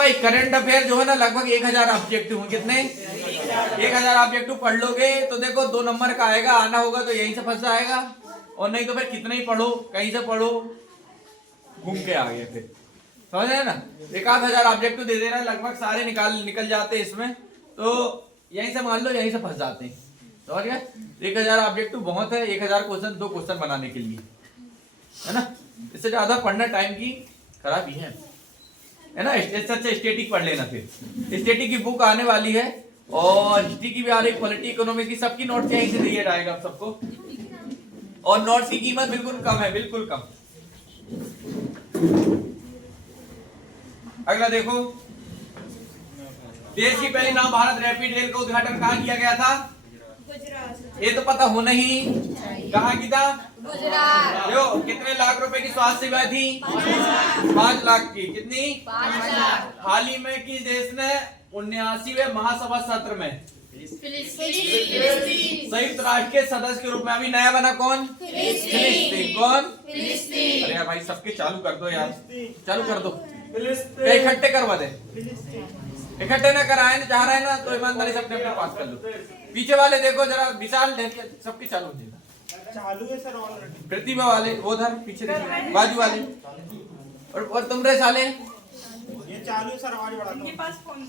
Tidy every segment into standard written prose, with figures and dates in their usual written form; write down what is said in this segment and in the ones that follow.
भाई current affair जो है ना लगभग 1000 ऑब्जेक्टिव हैं। कितने? 1000 ऑब्जेक्टिव पढ़ लोगे तो देखो 2 नंबर का आएगा, आना होगा तो यहीं से फंस जाएगा, और नहीं तो फिर कितने ही पढ़ो, कहीं से पढ़ो, घूम के आ गए फिर, समझ रहे ना। 1000 ऑब्जेक्टिव दे दे रहा है, लगभग सारे निकल जाते हैं इसमें, तो यहीं से मान लो यहीं से फंस जाते हैं, समझ गए। 1000 ऑब्जेक्टिव बहुत है, 1000 क्वेश्चन 2 क्वेश्चन बनाने के लिए, है ना। इससे ज्यादा पढ़ना टाइम की खराबी है ना। इससे स्टैटिक पढ़ लेना, फिर स्टैटिक की बुक आने वाली है, और हिस्ट्री की भी आ रही, पॉलिटी इकोनॉमी की, सबकी नोट्स यहीं से दिए जाएगा आप सबको, और नोट्स की कीमत बिल्कुल कम है, बिल्कुल कम। अगला देखो, देश की पहली नाव भारत रैपिड रेल का उद्घाटन कहाँ किया गया था? ये तो पता होना ही, कहाँ की था? गुजरात। जो कितने लाख रुपए की स्वास्थ्य सेवा थी? 5 लाख की। कितनी? 5 लाख। हाल ही में किस देश ने 79वें महासभा सत्र में संयुक्त राष्ट्र के सदस्य के रूप में, अभी नया बना कौन? फिलिस्तीन। कौन? फिलिस्तीन। अरे भाई सबके चालू कर दो यार, चालू कर दो, इकट्ठे करवा दे, इकट्ठे ना कराए ना, चाह रहे हैं ना तो ईमानदारी से अपने पास कर लो। पीछे वाले देखो जरा, विशाल सबके चालू हो जाएगा, चालू है सर ऑलरेडी। प्रतिभा वाले वो उधर पीछे बाजू वाले, और तुम रे साले ये चालू है सर, आवाज बढ़ा दो।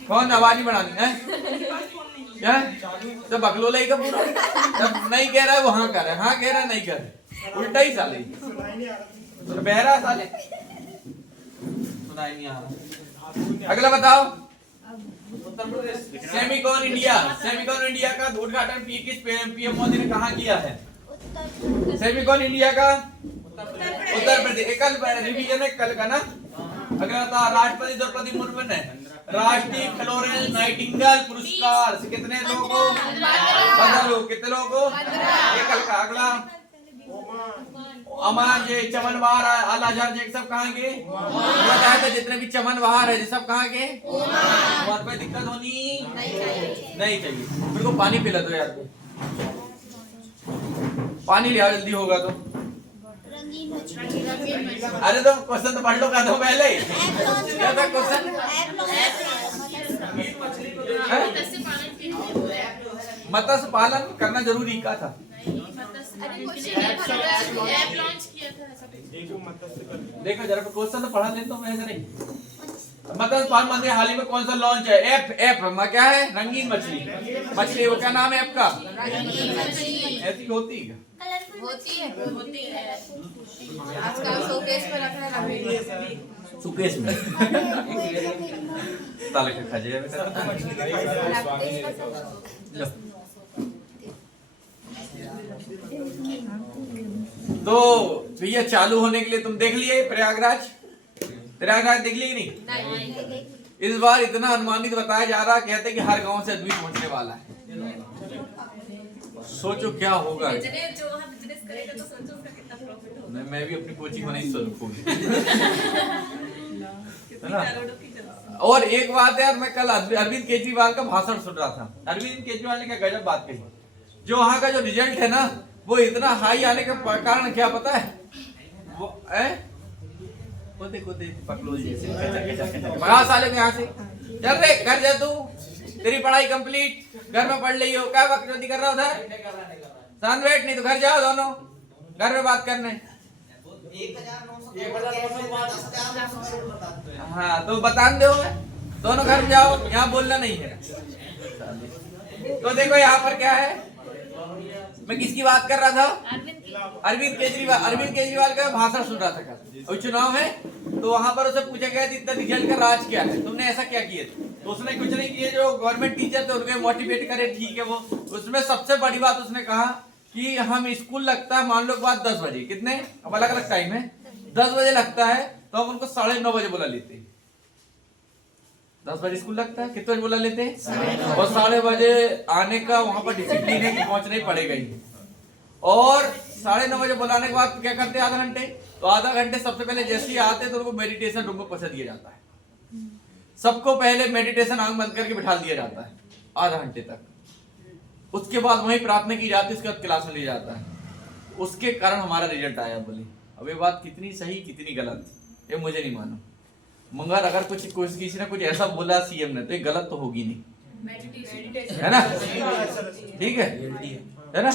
कौन आवाज ही बढ़ानी है? क्या तो बकलोला ही का पूरा, जब नहीं कह रहा है वो हाँ कर रहा है, हाँ कह रहा है नहीं कर रहा, उल्टा ही साले, बहरा साले, सुनाई नहीं आ रहा। अगला बताओ, सेमिकॉन इंडिया, सेमिकॉन इंडिया का उद्घाटन पीएम मोदी ने कहाँ किया है? सेमिकॉन इंडिया का उत्तर प्रदेश। कल रिवीजन है कल का ना। अगला था, राष्ट्रपति द्रौपदी मुर्मू ने राष्ट्रीय फ्लोरेंस नाइटिंगेल पुरस्कार से कितने लोगों को? 15 लोग। कितने लोगों को? ये कल का। अगला, अमान ये चमन बहार आला हजार जे सब कहाँ के? बताया था जितने भी चमन बहार है सब कहाँ के? वहां पे दिक्कत होनी नहीं चाहिए। मेरे को पानी पिला दो यार, पानी लिया जल्दी होगा तो। अरे तो क्वेश्चन तो पढ़ लो का दो पहले। क्या था क्वेश्चन? मत्स्य पालन करना जरूरी का था? देखो जरा क्वेश्चन तो पढ़ा ले तो मैं नहीं। मत्स्य पालन मंत्री हाल ही में कौन सा लॉन्च है? एप क्या है? रंगीन मछली। मछली वो क्या नाम है ऐप का? ऐसी होती है, होती है। आजकल शोकेस में रखना है, शोकेस में ताले के खा जाए तो भैया चालू होने के लिए तुम देख लिए प्रयागराज देख लिए कि नहीं? इस बार इतना अनुमानित बताया जा रहा, कहते कि हर गांव से आदमी पहुंचने वाला है। सोचो क्या होगा। मैं भी अपनी कोचिंग में नहीं सोचूं है ना। और एक बात है यार, मैं कल अरविंद केजरीवाल का भाषण सुन रहा था। अरविंद केजरीवाल ने क्या गजब बात कही। जो वहां का जो रिजल्ट है ना, वो इतना हाई आने का कारण क्या पता है? वो देखो पकड़ो भगा साले में यहाँ से, चल रे घर जा तू, तेरी पढ़ाई कंप्लीट, घर में पढ़ ली हो, क्या वक्त कर रहा उधर? शांत बैठ, नहीं तो घर जाओ दोनों, घर में बात करने। हाँ तो बता दो, दोनों घर जाओ, यहाँ बोलना नहीं है। तो देखो यहाँ पर क्या है, मैं किसकी बात कर रहा था? अरविंद केजरीवाल का भाषण सुन रहा था कल। और चुनाव है तो वहां पर उसे पूछा गया इतना रिजल्ट का राज क्या है, तुमने ऐसा क्या किया? तो उसने कुछ नहीं किया, जो गवर्नमेंट टीचर थे उनको मोटिवेट करे, ठीक है वो। उसमें सबसे बड़ी बात उसने कहा कि हम स्कूल लगता है मान लो बात 10 बजे, कितने अब अलग अलग टाइम है, 10 बजे लगता है तो हम उनको 9:30 बजे बुला लेते हैं। 10 बजे स्कूल लगता है, कितने बजे बुला लेते हैं? और 9:30 बजे आने का वहां पर डिसिप्लिन है कि पहुंचना ही पड़ेगा ही। और 9:30 बजे बुलाने के बाद क्या करते हैं? आधा घंटे। तो आधा घंटे सबसे पहले जैसे ही आते तो उनको मेडिटेशन रूम में पहुंचा दिया जाता है। सबको पहले मेडिटेशन आंख बंद करके बिठा दिया जाता है आधा घंटे तक। उसके बाद वहीं प्रार्थना की जाती है, उसके बाद क्लास में लिया जाता है। उसके कारण हमारा रिजल्ट आया। बोले अब ये बात कितनी सही कितनी गलत, ये मुझे नहीं मालूम। मगर अगर कुछ किसी ने कुछ ऐसा बोला सीएम ने तो ये गलत तो होगी नहीं, है ना? ठीक है ना?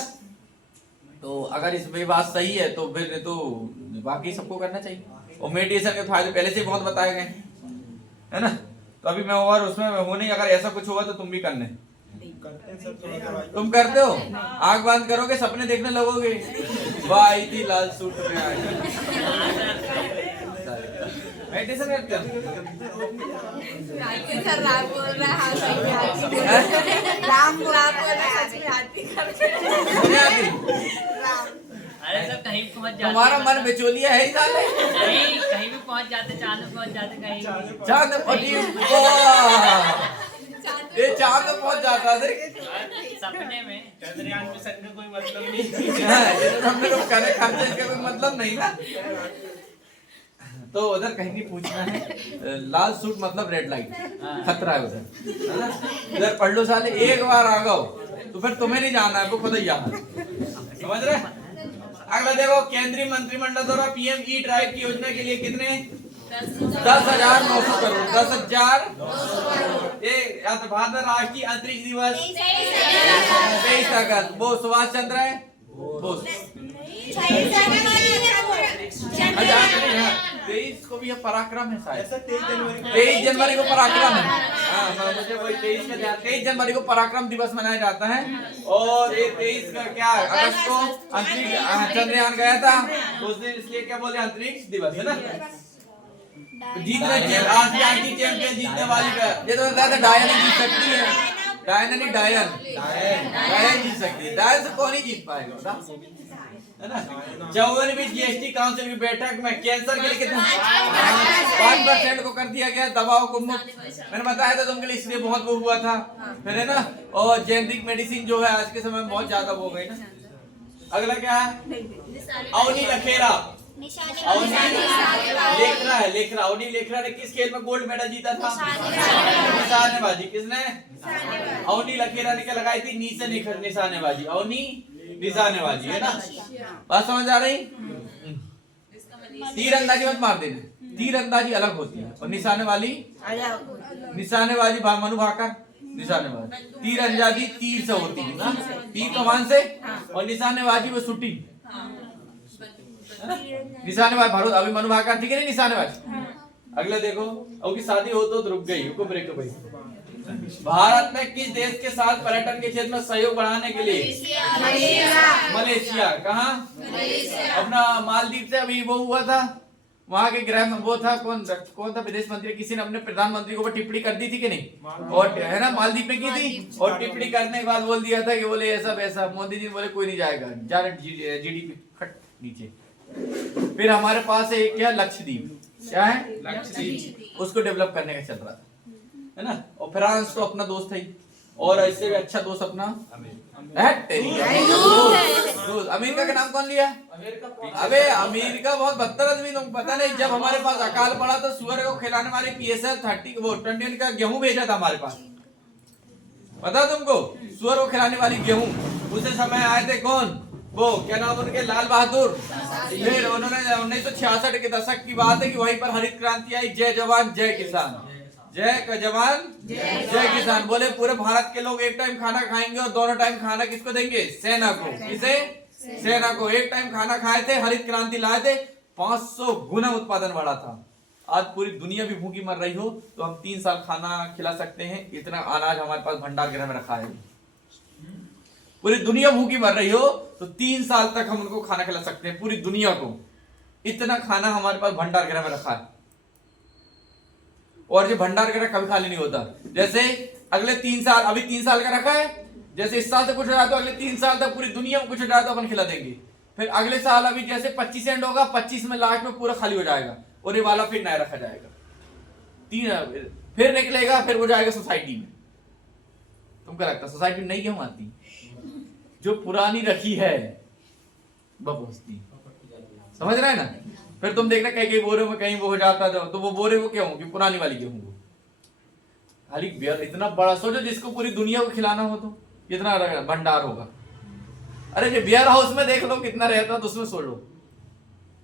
तो अगर इसमें बात सही है तो फिर तो बाकी सबको करना चाहिए। और मेडिटेशन के फायदे पहले से बहुत बताए गए, है ना? तो अभी मैं और उसमें हूँ नहीं, अगर ऐसा कुछ होगा तो तुम भी करने। तुम करते हो? आंख बंद करोगे, सपने देखने लगोगे, वाह इतनी लाल सूट में आई। मेडिटेशन करते हो? राम बोल रहा है, राम बोल रहा अरे सब कहीं पहुंच जाते। तुम्हारा मन बिचौलिया है ही साले। नहीं, कहीं भी पहुंच जाते, चांद पे पहुंच जाते, कहीं चांद ये चांद पे पहुंच जाता देख सपने में। चंद्रयान मिशन का कोई मतलब नहीं। ये तो हमने लोग करे खर्चे का कोई मतलब नहीं ना। तो उधर कहीं नहीं पूछना है, लाल सूट मतलब रेड लाइट, खतरा है उधर, है ना? इधर पढ़ लो साले, एक बार आ गए तो फिर तुम्हें नहीं जाना है, वो खुद ही यहाँ, समझ रहे? अगला देखो, केंद्रीय मंत्रिमंडल द्वारा पीएम ई ड्राइव की योजना के लिए कितने 10,900 करोड़ 10,000 ये भारत राष्ट्रीय अंतरिक्ष दिवस 23 अगस्त, वो सुभाष चंद्र है बोस। 23 को भी यह पराक्रम है शायद, 23 जनवरी को पराक्रम है। हाँ मुझे वही 23 का ध्यान, 23 जनवरी को पराक्रम दिवस मनाया जाता है। और ये 23 का क्या अगस्त को अंतरिक्ष चंद्रयान गया था, उस दिन इसलिए क्या बोले अंतरिक्ष दिवस, है ना? जीतने आसिया की चैंपियन जीतने वाली का ये तो बताया था, डायन जीत सकती है, डायन नहीं डायन जीत सकती है, डायन से कौन ही जीत पाएगा, है ना? 54वीं जीएसटी काउंसिल की बैठक में कैंसर के लिए कितना 5% को कर दिया गया दवाओं को मुफ्त। मैंने बताया था तुमके लिए, इसलिए बहुत वो हुआ था, फिर है ना? और जेनेरिक मेडिसिन जो है आज के समय में बहुत ज्यादा हो गई ना। अगला क्या है? अवनी लखेरा, अवनी लेखरा ने किस खेल में गोल्ड मेडल जीता था? निशानेबाजी। किसने? अवनी लखेरा ने क्या लगाई थी? नीचे निशानेबाजी, अवनी निशानेबाजी, है ना? बात समझ आ रही? तीरंदाजी मत मार देना, तीरंदाजी अलग होती है और निशानेबाजी मनु भाकर निशानेबाजी, तीरंदाजी तीर से होती है ना, तीर कमान से, और निशानेबाजी वो शूटिंग, निशानेबाज भारत अभी मनु भाकर, ठीक है नहीं निशानेबाज। अगला देखो, अब की शादी हो तो रुक गई, रुको ब्रेक भाई। भारत में किस देश के साथ पर्यटन के क्षेत्र में सहयोग बढ़ाने के लिए? मलेशिया। कहाँ? अपना मालदीव से अभी वो हुआ था, वहां के गृह वो था कौन था विदेश मंत्री, किसी ने अपने प्रधानमंत्री के ऊपर टिप्पणी कर दी थी कि नहीं? और है ना मालदीव में की थी, और टिप्पणी करने के बाद बोल दिया था कि बोले ऐसा वैसा, मोदी जी बोले कोई नहीं जाएगा, डायरेक्ट जीडीपी खट नीचे। फिर हमारे पास है क्या? लक्षद्वीप। क्या है? लक्षद्वीप, उसको डेवलप करने का चल रहा था, है ना? और फ्रांस तो अपना दोस्त है, और इससे भी अच्छा दोस्त अपना अमेरिका का नाम कौन लिया? अबे अमेरिका बहुत बदतर आदमी, तुम पता नहीं, जब हमारे पास अकाल पड़ा तो सुअर को खिलाने वाले PSL 30 वो 21 का गेहूं भेजा था हमारे पास, पता तुमको? सुअर को खिलाने वाली गेहूं, उसे समय आए थे कौन? वो क्या नाम उनके? लाल बहादुर। फिर उन्होंने 1966 के दशक की बात है कि वहीं पर हरित क्रांति आई, जय जवान जय किसान, जय जवान जय किसान। बोले पूरे भारत के लोग एक टाइम खाना खाएंगे और दोनों टाइम खाना किसको देंगे? सेना को। किसे? सेना को। एक टाइम खाना खाए थे, हरित क्रांति लाए थे, 500 गुना उत्पादन बढ़ा था। आज पूरी दुनिया भी भूखी मर रही हो तो हम 3 साल खाना खिला सकते हैं, इतना अनाज हमारे पास भंडार गृह में रखा है। पूरी दुनिया भूखी मर रही हो तो 3 साल तक हम उनको खाना खिला सकते हैं, पूरी दुनिया को, इतना खाना हमारे पास भंडार गृह में रखा है। और जो भंडार गृह कभी खाली नहीं होता। जैसे अगले 3 साल, अभी 3 साल का रखा है, जैसे इस साल से कुछ हो जाए तो अगले 3 साल तक पूरी दुनिया में कुछ हो जाए तो अपन खिला देंगे। फिर अगले साल अभी जैसे 25 एंड होगा, 25 में लास्ट में पूरा खाली हो जाएगा और ये वाला फिर नया रखा जाएगा। 3 फिर निकलेगा, फिर वो जाएगा सोसाइटी में। तुमको लगता सोसाइटी में नहीं क्यों आती? जो पुरानी रखी है वह पहुंचती, समझ रहे हैं ना? फिर तुम देखना कई बोरे में कहीं वो हो जाता तो वो बोरे वो क्यों? कि पुरानी वाली गेहूं वो खाली इतना बड़ा, सोचो जिसको पूरी दुनिया को खिलाना हो तो कितना भंडार होगा। अरे जो बियर हाउस में देख लो कितना रहता तो उसमें सोच लो,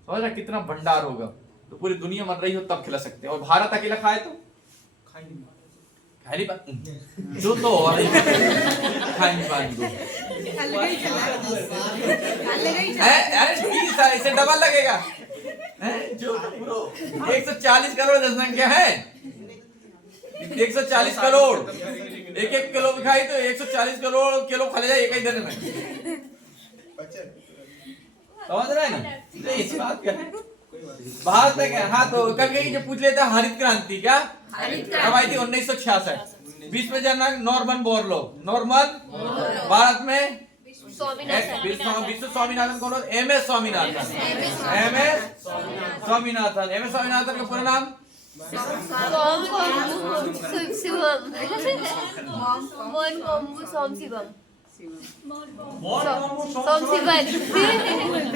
समझ रहे कितना भंडार होगा। तो पूरी दुनिया मर रही हो तब खिला सकते हैं, और भारत अकेला खाए तो खाली जो तो और खाने पानी को अलग ही चला अलग ही चला है, अरे 20 इससे डबल लगेगा है, जो पूरा 140 करोड़ जनसंख्या है, 140 करोड़, एक एक किलो भी खाई तो 140 करोड़ किलो खा ले जाए एक ही दिन में, समझ रहे हैं ना? इस बात का भारत में क्या, हाँ तो कल कहीं जो पूछ लेता हरित क्रांति क्या कब आई थी? 1966। विश्व में जनक नॉर्मन बोरलॉग, नॉर्मन भारत में विश्व स्वामीनाथन कौन? MS स्वामीनाथन, MS स्वामीनाथन का पूरा नाम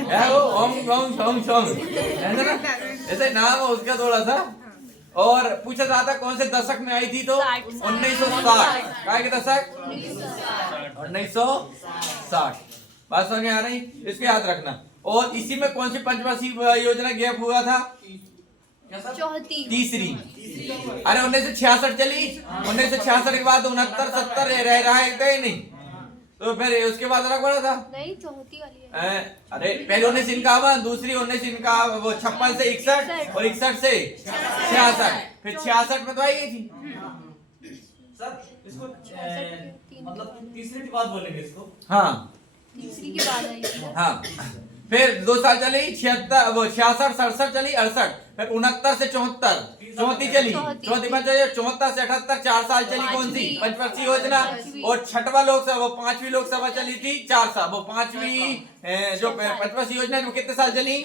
यार वो ओम ऐसा ना, ऐसे नाम है उसका थोड़ा सा। और पूछा जाता कौन से दशक में आई थी? तो 1960। क्या के दशक? 1960। बात समझ में आ रही? इसको याद रखना। और इसी में कौन सी पंचवर्षीय योजना गैप हुआ था? तीसरी। अरे 1966 चली, 1966 के बाद 69 70 रह रहा है क्या ही नहीं, तो फिर उसके बाद अलग बढ़ा था नहीं, चौथी वाली है। अरे पहले 1951, दूसरी 1951 वो 56 से 61 और 61 से 66, फिर 66 में तो आई गई थी। सर इसको मतलब तीसरे की बात बोलेंगे इसको। हाँ तीसरी की बात आई। हाँ, फिर 2 साल चली 76 वो 66 67 चली 68, फिर 69 से 74 34 चली, 74 से 78 4 साल चली कौन सी? पंचवर्षीय योजना। और छठवां लोकसभा वो 5वीं लोकसभा चली थी 4 साल, वो 5वीं जो पंचवर्षीय योजना वो कितने साल चली?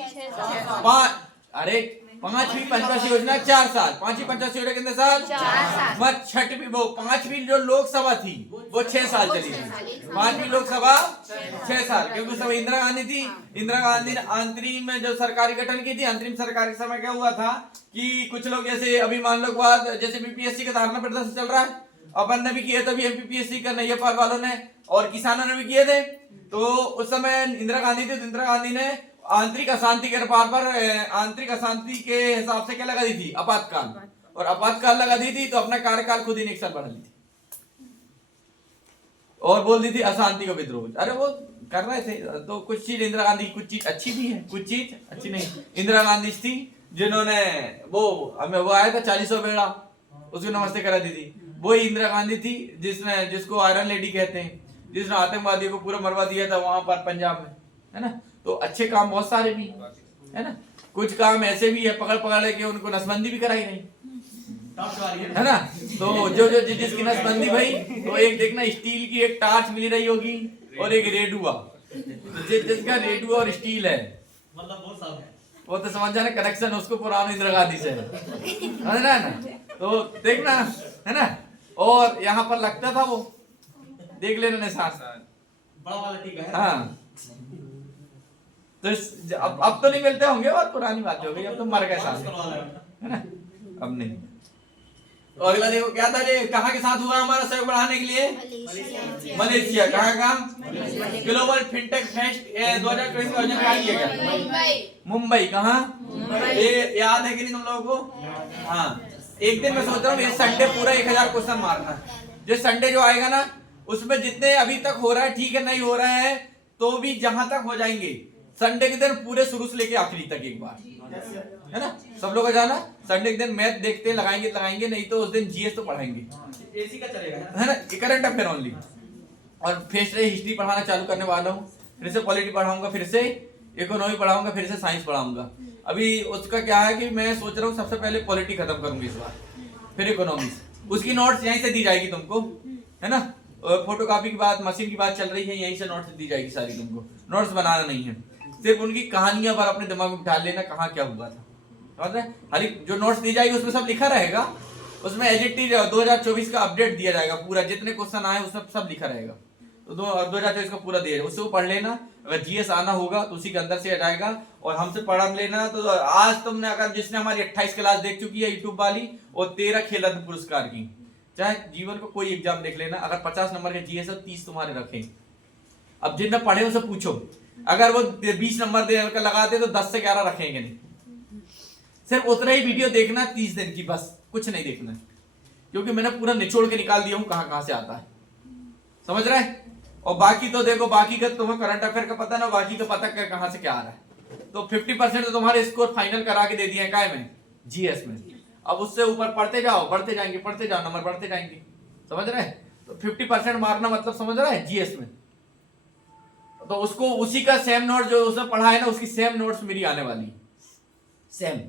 5। अरे 5वीं पंचवर्षीय योजना 4 साल, 5वीं पंचवर्षीय योजना कितने साल? 4 साल। छठवीं वो 5वीं जो लोकसभा थी वो 6 साल चली थी, 5वीं लोकसभा 6 साल, क्योंकि उस समय इंदिरा गांधी थी। इंदिरा गांधी ने अंतरिम जो सरकार गठन की थी, अंतरिम सरकार के समय क्या हुआ था कि कुछ लोग जैसे अभी मान लो बाद जैसे बीपीएससी का धारणा प्रदर्शन चल रहा है, अपन ने भी किए थे, एमपीपीएससी का नैया पार वालों ने और किसानों ने भी किए थे। तो उस समय इंदिरा गांधी थी, तो इंदिरा गांधी ने आंतरिक अशांति के पर आंतरिक अशांति के हिसाब से क्या लगा दी थी? आपातकाल। और आपातकाल लगा दी थी तो अपना कार्यकाल खुद ही 1 साल बढ़ा ली थी और बोल दी थी अशांति का विद्रोह। अरे वो कर रहे थे तो कुछ चीज इंदिरा गांधी की कुछ चीज अच्छी भी है, कुछ चीज अच्छी नहीं। इंदिरा गांधी थी जिन्होंने वो हमें वो आया था 40वां बेड़ा, उसको नमस्ते करा दी थी। वो इंदिरा गांधी थी जिसने जिसको आयरन लेडी कहते हैं, जिसने आतंकवादियों को पूरा मरवा दिया था वहां पर पंजाब में, है ना। तो अच्छे काम बहुत सारे भी है ना, कुछ काम ऐसे भी है पकड़ पकड़ के उनको नसबंदी भी कराई नहीं, है ना। तो जो जो जिसकी नसबंदी भाई, तो एक देखना स्टील की एक टार्च मिल रही होगी और एक रेडुआ, जिसका रेडुआ और स्टील है मतलब वो सब है, वो तो समझ जाना कनेक्शन उसको पुरानी इंदिरा गांधी से समझ रहा है ना। तो देखना है ना, और यहाँ पर लगता था वो, देख लेना निशान बड़ा वाला टीका है। हाँ, तो अब तो नहीं मिलते होंगे, और पुरानी बात हो गई, अब तो मर गए साथ, है ना, अब नहीं। तो अगला देखो क्या था, कहाँ के साथ हुआ हमारा सहयोग बढ़ाने के लिए? मलेशिया। कहाँ कहाँ? ग्लोबल फिनटेक फेस्ट 2024 का आयोजन कहाँ किया गया? मुंबई। कहाँ? ये याद है कि नहीं तुम लोगों को? हाँ, एक दिन मैं सोच रहा हूँ इस संडे पूरा 1000 क्वेश्चन मारना। जिस संडे जो आएगा ना उसमें जितने अभी तक हो रहा है ठीक है, नहीं हो रहा है तो भी जहां तक हो जाएंगे संडे के दिन पूरे शुरू से लेके आखिरी तक एक बार, है ना। सब लोग को जाना संडे के दिन मैथ देखते लगाएंगे नहीं तो उस दिन जीएस तो पढ़ाएंगे, एसी का चलेगा, है ना, करंट अफेयर ओनली। और फिर से हिस्ट्री पढ़ाना चालू करने वाला हूँ, फिर से पॉलिटी पढ़ाऊंगा, फिर से इकोनॉमी पढ़ाऊंगा, फिर से साइंस पढ़ाऊंगा। अभी उसका क्या है कि मैं सोच रहा हूँ सबसे पहले पॉलिटी खत्म करूंगी इस बार, फिर इकोनॉमिक्स। उसकी नोट्स यहीं से दी जाएगी तुमको, है ना। फोटोकॉपी की बात, मशीन की बात चल रही है, यहीं से नोट्स दी जाएगी सारी तुमको। नोट्स बनाना नहीं है, सिर्फ उनकी कहानियां पर अपने दिमाग में डाल लेना कहाँ क्या हुआ था, समझ रहे? खाली जो नोट्स दी जाएगी उसमें सब लिखा रहेगा, उसमें एजिटिव 2024 का अपडेट दिया जाएगा पूरा, जितने क्वेश्चन आए उसमें सब लिखा रहेगा। तो 2024 का पूरा दिया जाएगा, उससे वो पढ़ लेना। अगर जीएस आना होगा तो उसी के अंदर से आ जाएगा, और हमसे पढ़ लेना। तो आज तुमने अगर जिसने हमारी 28 क्लास देख चुकी है यूट्यूब वाली, और 13 खेल रत्न पुरस्कार की, चाहे जीवन को कोई एग्जाम देख लेना, अगर 50 नंबर के जीएस है 30 तुम्हारे रखें। अब जिनने पढ़े उनसे पूछो, अगर वो 20 नंबर दे लगाते तो 10 से 11 रखेंगे नहीं, सिर्फ उतना ही वीडियो देखना 30 दिन की, बस कुछ नहीं देखना, क्योंकि मैंने पूरा निचोड़ के निकाल दिया हूँ कहाँ कहाँ से आता है, समझ रहे। और बाकी तो देखो, बाकी का तुम्हें करंट अफेयर का पता ना, बाकी तो पता कहाँ से क्या आ रहा है। तो 50% तो तुम्हारे स्कोर फाइनल करा के दे दिए हैं, काय में, जीएस में। अब उससे ऊपर पढ़ते जाओ, बढ़ते जाएंगे, पढ़ते जाओ, नंबर बढ़ते जाएंगे, समझ रहे। तो 50% मारना मतलब समझ रहा है जीएस में। तो उसको उसी का सेम नोट जो उसने पढ़ा है ना, उसकी सेम नोट्स मेरी आने वाली है, सेम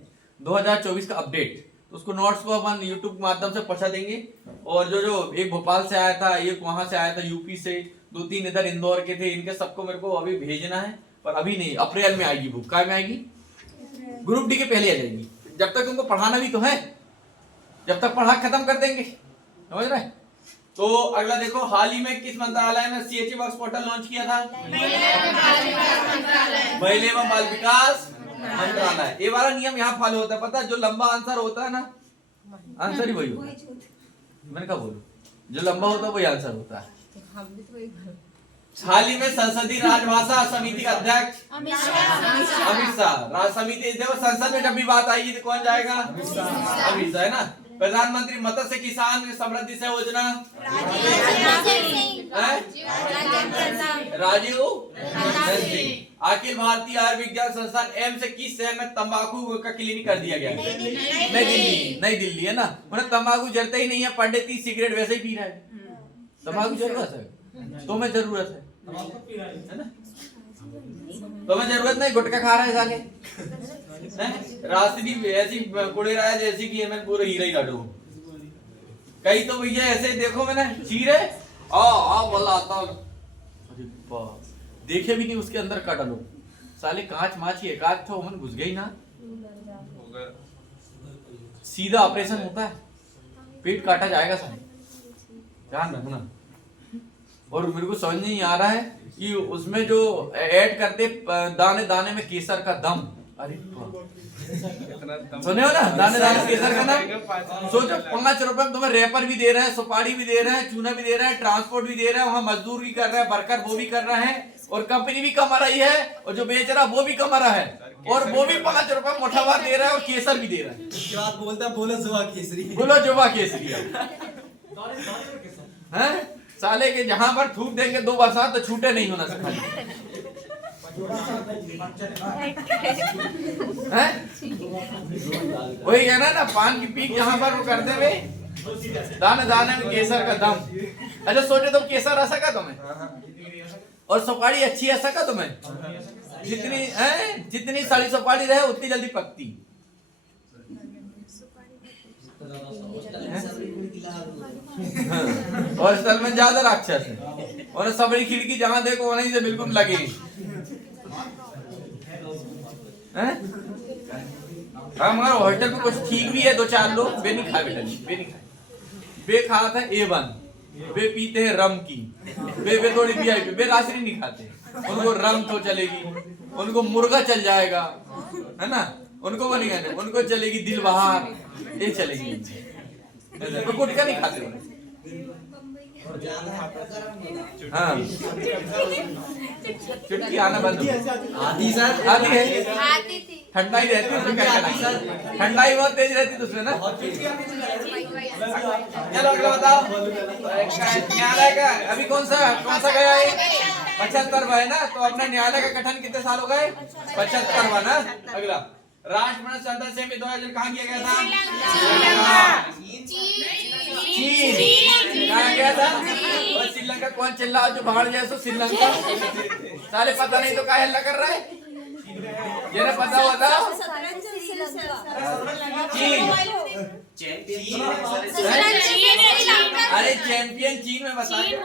2024 का अपडेट। तो उसको नोट्स को अपन यूट्यूब के माध्यम से पहुंचा देंगे। और जो एक भोपाल से आया था, एक वहां से आया था यूपी से, 2-3 इधर इंदौर के थे, इनके सबको मेरे को अभी भेजना है, पर अभी नहीं, अप्रैल में आएगी बुक। काय में आएगी? ग्रुप डी के पहले आ जाएगी। जब तक तुमको पढ़ाना भी तो है, जब तक पढ़ा खत्म कर देंगे, समझ रहे। तो अगला देखो, हाल ही में किस मंत्रालय ने CHE बॉक्स पोर्टल लॉन्च किया था? महिला एवं बाल विकास मंत्रालय। ये वाला नियम यहाँ फॉलो होता है, पता है? जो लंबा आंसर होता है ना, आंसर ही वही होता है। मैंने कहा बोलो, जो लंबा होता है वही आंसर होता है। हाल ही में संसदीय राजभाषा समिति का अध्यक्ष अमित शाह। राज समिति, देखो संसद में जब भी बात आएगी तो कौन जाएगा? अमित शाह, है ना। प्रधानमंत्री मत्स्य किसान समृद्धि से योजना राजीव सिंह। अखिल भारतीय आयुर्विज्ञान संस्थान एम्स से किस शहर में तंबाकू का क्लिनिक कर दिया गया? नई दिल्ली, है ना। उन्हें तंबाकू जरता ही नहीं है, पंडित ही सिगरेट वैसे ही पी रहा है। तंबाकू जरूरत है, तुम्हें जरूरत है ना, तुम्हें जरूरत नहीं, गुटखा खा रहा है साले, रास्ते भी ऐसी कुड़े रहा है जैसी कि मैं पूरा हीरा ही काटू। कई तो भैया ऐसे देखो, मैंने चीरे बोला आता, अरे देखे भी नहीं उसके अंदर का डालो, साले कांच माची एक आध तो मन घुस गई ना, सीधा ऑपरेशन होता है, पेट काटा जाएगा साले, ध्यान रखना। और मेरे को समझ नहीं आ रहा है कि उसमें जो ऐड करते दाने दाने में केसर का दम, अरे सुने हो ना, दाने दाने केसर का दम। सोचो 5 रुपए में तुम्हें रैपर भी दे रहे हैं, सुपारी भी दे रहे हैं, चूना भी दे रहे हैं, ट्रांसपोर्ट भी दे रहे हैं, वहां मजदूर भी कर रहे हैं, वर्कर वो भी कर रहे हैं, और कंपनी भी कमा रही है, और जो बेच रहा वो भी कमा रहा है, और वो भी 5 रुपए मुठ्ठा दे रहा है, और केसर भी दे रहा है। उसके बाद बोलता है बोलो जुआ केसरी, बोलो जुआ केसरी है साले के। जहां पर थूक देंगे 2 बरसात तो छूटे नहीं होना सकता है। वही है ना, पान की पीक जहां पर वो करते हुए दाने दाने में केसर का दम। अच्छा सोचो तुम, केसर आ सका तुम्हें, और सुपारी अच्छी आ सका तुम्हें, जितनी सारी सुपारी रहे उतनी जल्दी पकती। और स्थल में ज्यादा राक्षस है, और सबरी खिड़की जहां देखो वहीं से बिल्कुल लगे। हमारे हॉस्टल में कुछ ठीक भी है, 2-4 लोग बे नहीं खाए, बेटा बे नहीं खाए, बे खा था A1, बे पीते हैं रम की, बे थोड़ी VIP, बे राशि नहीं खाते, उनको रम तो चलेगी, उनको मुर्गा चल जाएगा, है ना, उनको वो नहीं खाने, उनको चलेगी दिल बहार, ये चलेगी, तो गुटखा नहीं खाते। हाँ चुटकी आना बंद आती सर, आती है, आती थी, ठंडा ही रहती है, ठंडा ही बहुत तेज रहती है उसमें ना। चलो अगला बताओ, न्यायालय का अभी कौन सा गया है? 75वां है ना। तो अपने न्यायालय का गठन कितने साल हो गए? 75वां ना। अगला, राष्ट्रमंडल संसद से 2000 कहाँ किया गया था? चीन कहाँ गया था? और श्रीलंका कौन चिल्ला जो बाहर जाए सो श्रीलंका, साले पता नहीं तो क्या हल्ला कर रहा है, ये ना पता हुआ था। चीन, अरे चैंपियन चीन में बताइए,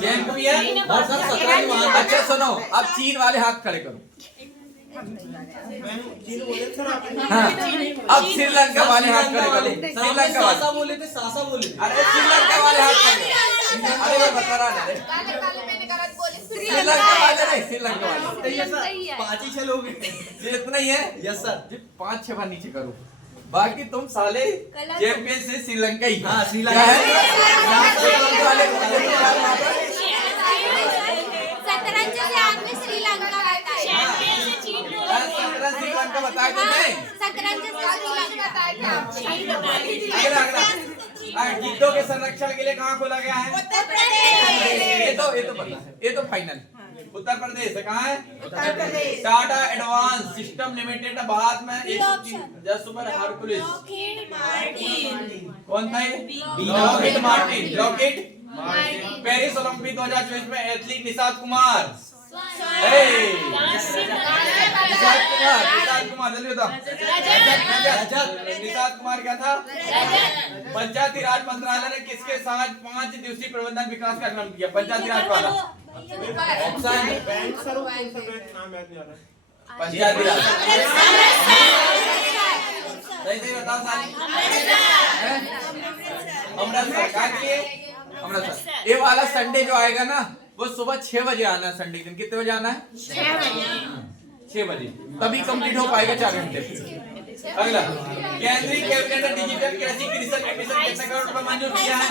चैंपियन। अच्छा सुनो, अब चीन वाले हाथ खड़े करो। हाँ, अब श्रीलंका वाले हाथ खड़े करो। श्रीलंका वाले बोले थे, सासा बोले थे। अरे श्रीलंका वाले हाथ खड़े करो। अरे मैं बता रहा ना, श्रीलंका वाले नहीं, श्रीलंका वाले 5-6 लोग ये इतना ही है। यस सर, 5-6 बार नीचे करो, बाकी तुम साले चैंपियन से श्रीलंका ही। हाँ श्रीलंका है। आपको बताया तो नहीं। शतरंज अगला गिद्धों के संरक्षण के लिए कहाँ खोला गया है? उत्तर प्रदेश। ये तो पता है, ये तो फाइनल। उत्तर प्रदेश है, कहाँ है? Uttar Pradesh. Tata advance system limited Bharat में जस्ट सुपर हरकुलिस कौन था ये? Lockheed Martin. Lockheed Paris Olympic 2024 में एथलीट निषाद कुमार। निषाद कुमार जल्दी बताओ। निषाद कुमार क्या था? पंचायती राज मंत्रालय ने किसके साथ 5 दिवसीय प्रबंधन विकास कार्यक्रम किया? पंचायती राज वाला पंचायती राज। सही बताओ सारी। अमृतसर कहाँ की है? अमृतसर। ये वाला संडे जो आएगा ना वो सुबह 6 बजे आना है। संडे के दिन कितने बजे आना है? 6 बजे, तभी कंप्लीट हो पाएगा 4 घंटे। अगला केंद्रीय कैबिनेट ने डिजिटल कृषि रिसर्च मिशन कितने करोड़ रुपए मंजूर किया है?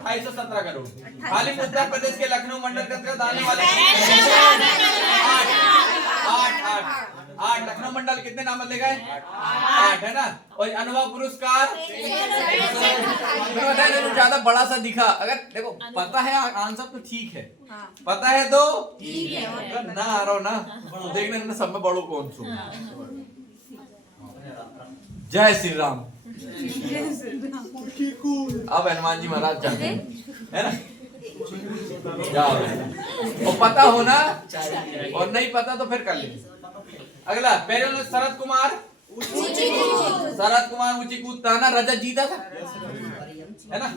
2817 करोड़। हाल ही में उत्तर प्रदेश के लखनऊ मंडल के अंतर्गत आने वाले 8 लखनऊ मंडल कितने नाम बदले गए? 8 है ना। और अनुभव पुरस्कार जो ज्यादा बड़ा सा दिखा, अगर देखो पता है आंसर तो ठीक है, पता है तो ठीक है, ना आ रहा हो ना तो देखने में सब में बड़ो कौन सो। जय श्री राम। अब हनुमान जी महाराज जाते है ना, जाओ और पता हो ना और नहीं पता तो फिर कर लेंगे। अगला पहले शरद कुमार ऊंची कूदता ना रजत जीता था है ना।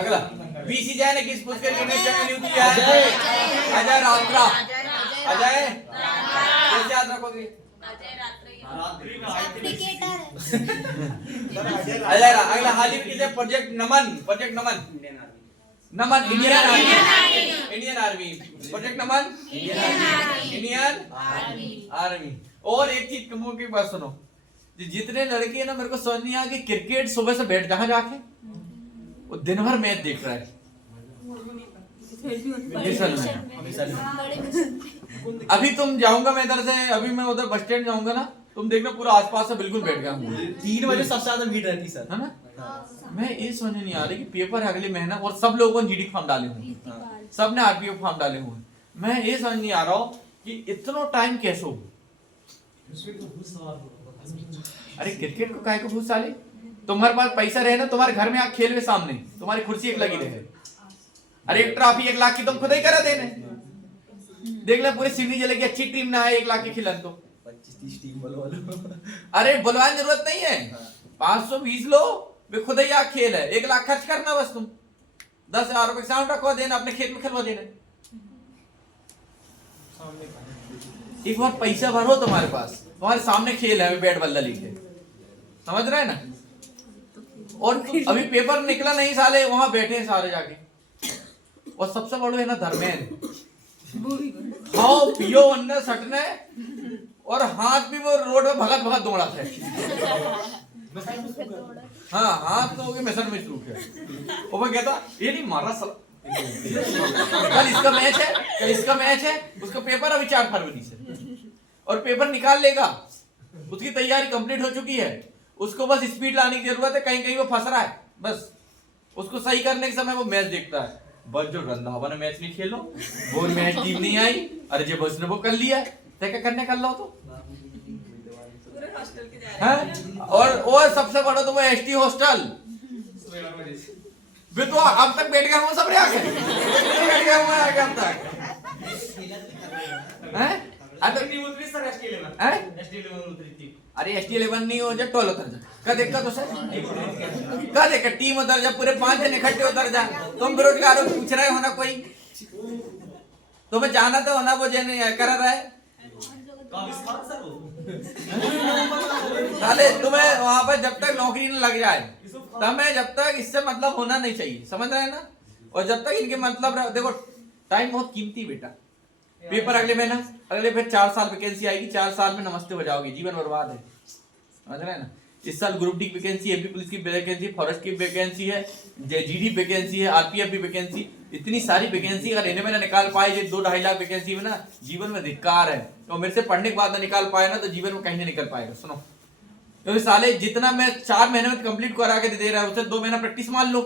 अगला बीसी जय ने किस पुस्तक के नियुक्त किया है? अजय रात्रा। अजय कैसे याद रखोगे? अजय अगला हाल ही में किसे प्रोजेक्ट नमन इंडियन आर्मी प्रोजेक्ट नमन इंडियन आर्मी। और एक चीज कमो की बात सुनो, जितने लड़के हैं ना मेरे को समझ नहीं आ कि क्रिकेट सुबह से बैठ जहां जाके वो दिन भर मैच देख रहा है। अभी तुम जाऊंगा मैं इधर से, अभी मैं उधर बस स्टैंड जाऊंगा ना, तुम देखना पूरा आसपास से बिल्कुल बैठ गया हूँ। 3 बजे सबसे ज्यादा भीड़ रहती सर, है ना। मैं ये समझ नहीं आ रही कि पेपर है अगले महीना और सब लोगों ने जीडी फॉर्म डाले हुए, सब ने आरपीएफ फॉर्म डाले हुए। मैं ये समझ नहीं आ रहा हूँ कि इतना टाइम कैसे हो। अरे क्रिकेट को काहे को घूस साले, तुम्हारे पास पैसा रहे ना तुम्हारे घर में आप खेल में सामने तुम्हारी कुर्सी एक लगी रहे। अरे एक ट्रॉफी 1 लाख की तुम खुद ही करा देने, देख ले पूरी सीढ़ी जलेगी, अच्छी टीम ना है 1 लाख की खिलन तो 25-30 टीम बोलो। अरे बुलवाने जरूरत नहीं है, 520 लो वे खुद ही यहाँ खेल है, 1 लाख खर्च करना बस तुम 10,000 रुपए साउंड रखवा देना, अपने खेत में खिलवा देना। एक बार पैसा भरो तुम्हारे पास, तुम्हारे सामने खेल है, बैट बल्ला लिखे, समझ रहे हैं ना। और अभी पेपर निकला नहीं साले, वहां बैठे हैं सारे जाके। और सबसे बड़ो है ना धर्मेंद्र, खाओ पियो अन्ना सटने और हाथ भी वो रोड में भगत दौड़ा थे। हाँ हाथ तो मिशन में शुरू है। और मैं कहता ये नहीं मारा साला, कल इसका मैच है, उसका पेपर अभी 4 फरवरी से, और पेपर निकाल लेगा, उसकी तैयारी कंप्लीट हो चुकी है, उसको बस स्पीड लाने की जरूरत है, कहीं वो फंस रहा है, बस उसको सही करने के समय वो मैच देखता है। बस जो रंधावा ने मैच नहीं खेलो, वो मैच टीम नहीं आई, अरे जो बस ने वो कर लिया, क्या करने कर लो तो है। और सबसे बड़ा तो वो एसटी हॉस्टल भी तो अब तक बैठ गया हूँ सब बैठ गया हूँ अब तक अरे ST11 नहीं हो जा, 12 उतर जा, क्या दिक्कत हो सर, क्या दिक्कत, टीम उतर जा, पूरे 5 जन इकट्ठे उतर जा। तुम बेरोजगारों को पूछ रहे हो ना, कोई तुम्हें जाना तो होना, वो जन कर रहा है साले। तुम्हें वहां पर जब तक नौकरी न लग जाए तुम्हें जब तक इससे मतलब होना नहीं चाहिए, समझ रहे हैं ना। और जब तक इनके मतलब देखो टाइम बहुत कीमती बेटा, पेपर अगले महीना, अगले फिर 4 साल वैकेंसी आएगी, 4 साल में नमस्ते हो जाओगे, जीवन बर्बाद है, समझ रहे हैं ना। इस साल ग्रुप डी की वैकेंसी, एमपी पुलिस की वैकेंसी, फॉरेस्ट की वैकेंसी है, जीडी वैकेंसी है, आरपीएफ की वैकेंसी, इतनी सारी वैकेंसी अगर इन्हें में ना निकाल पाए, ये 2-2.5 लाख वैकेंसी में ना, जीवन में धिक्कार है। तो मेरे से पढ़ने के बाद ना निकाल पाए ना, तो जीवन में कहीं नहीं निकल पाएगा। सुनो, क्योंकि साले जितना मैं 4 महीने में कंप्लीट करा के दे रहा है, उससे 2 महीना प्रैक्टिस मान लो।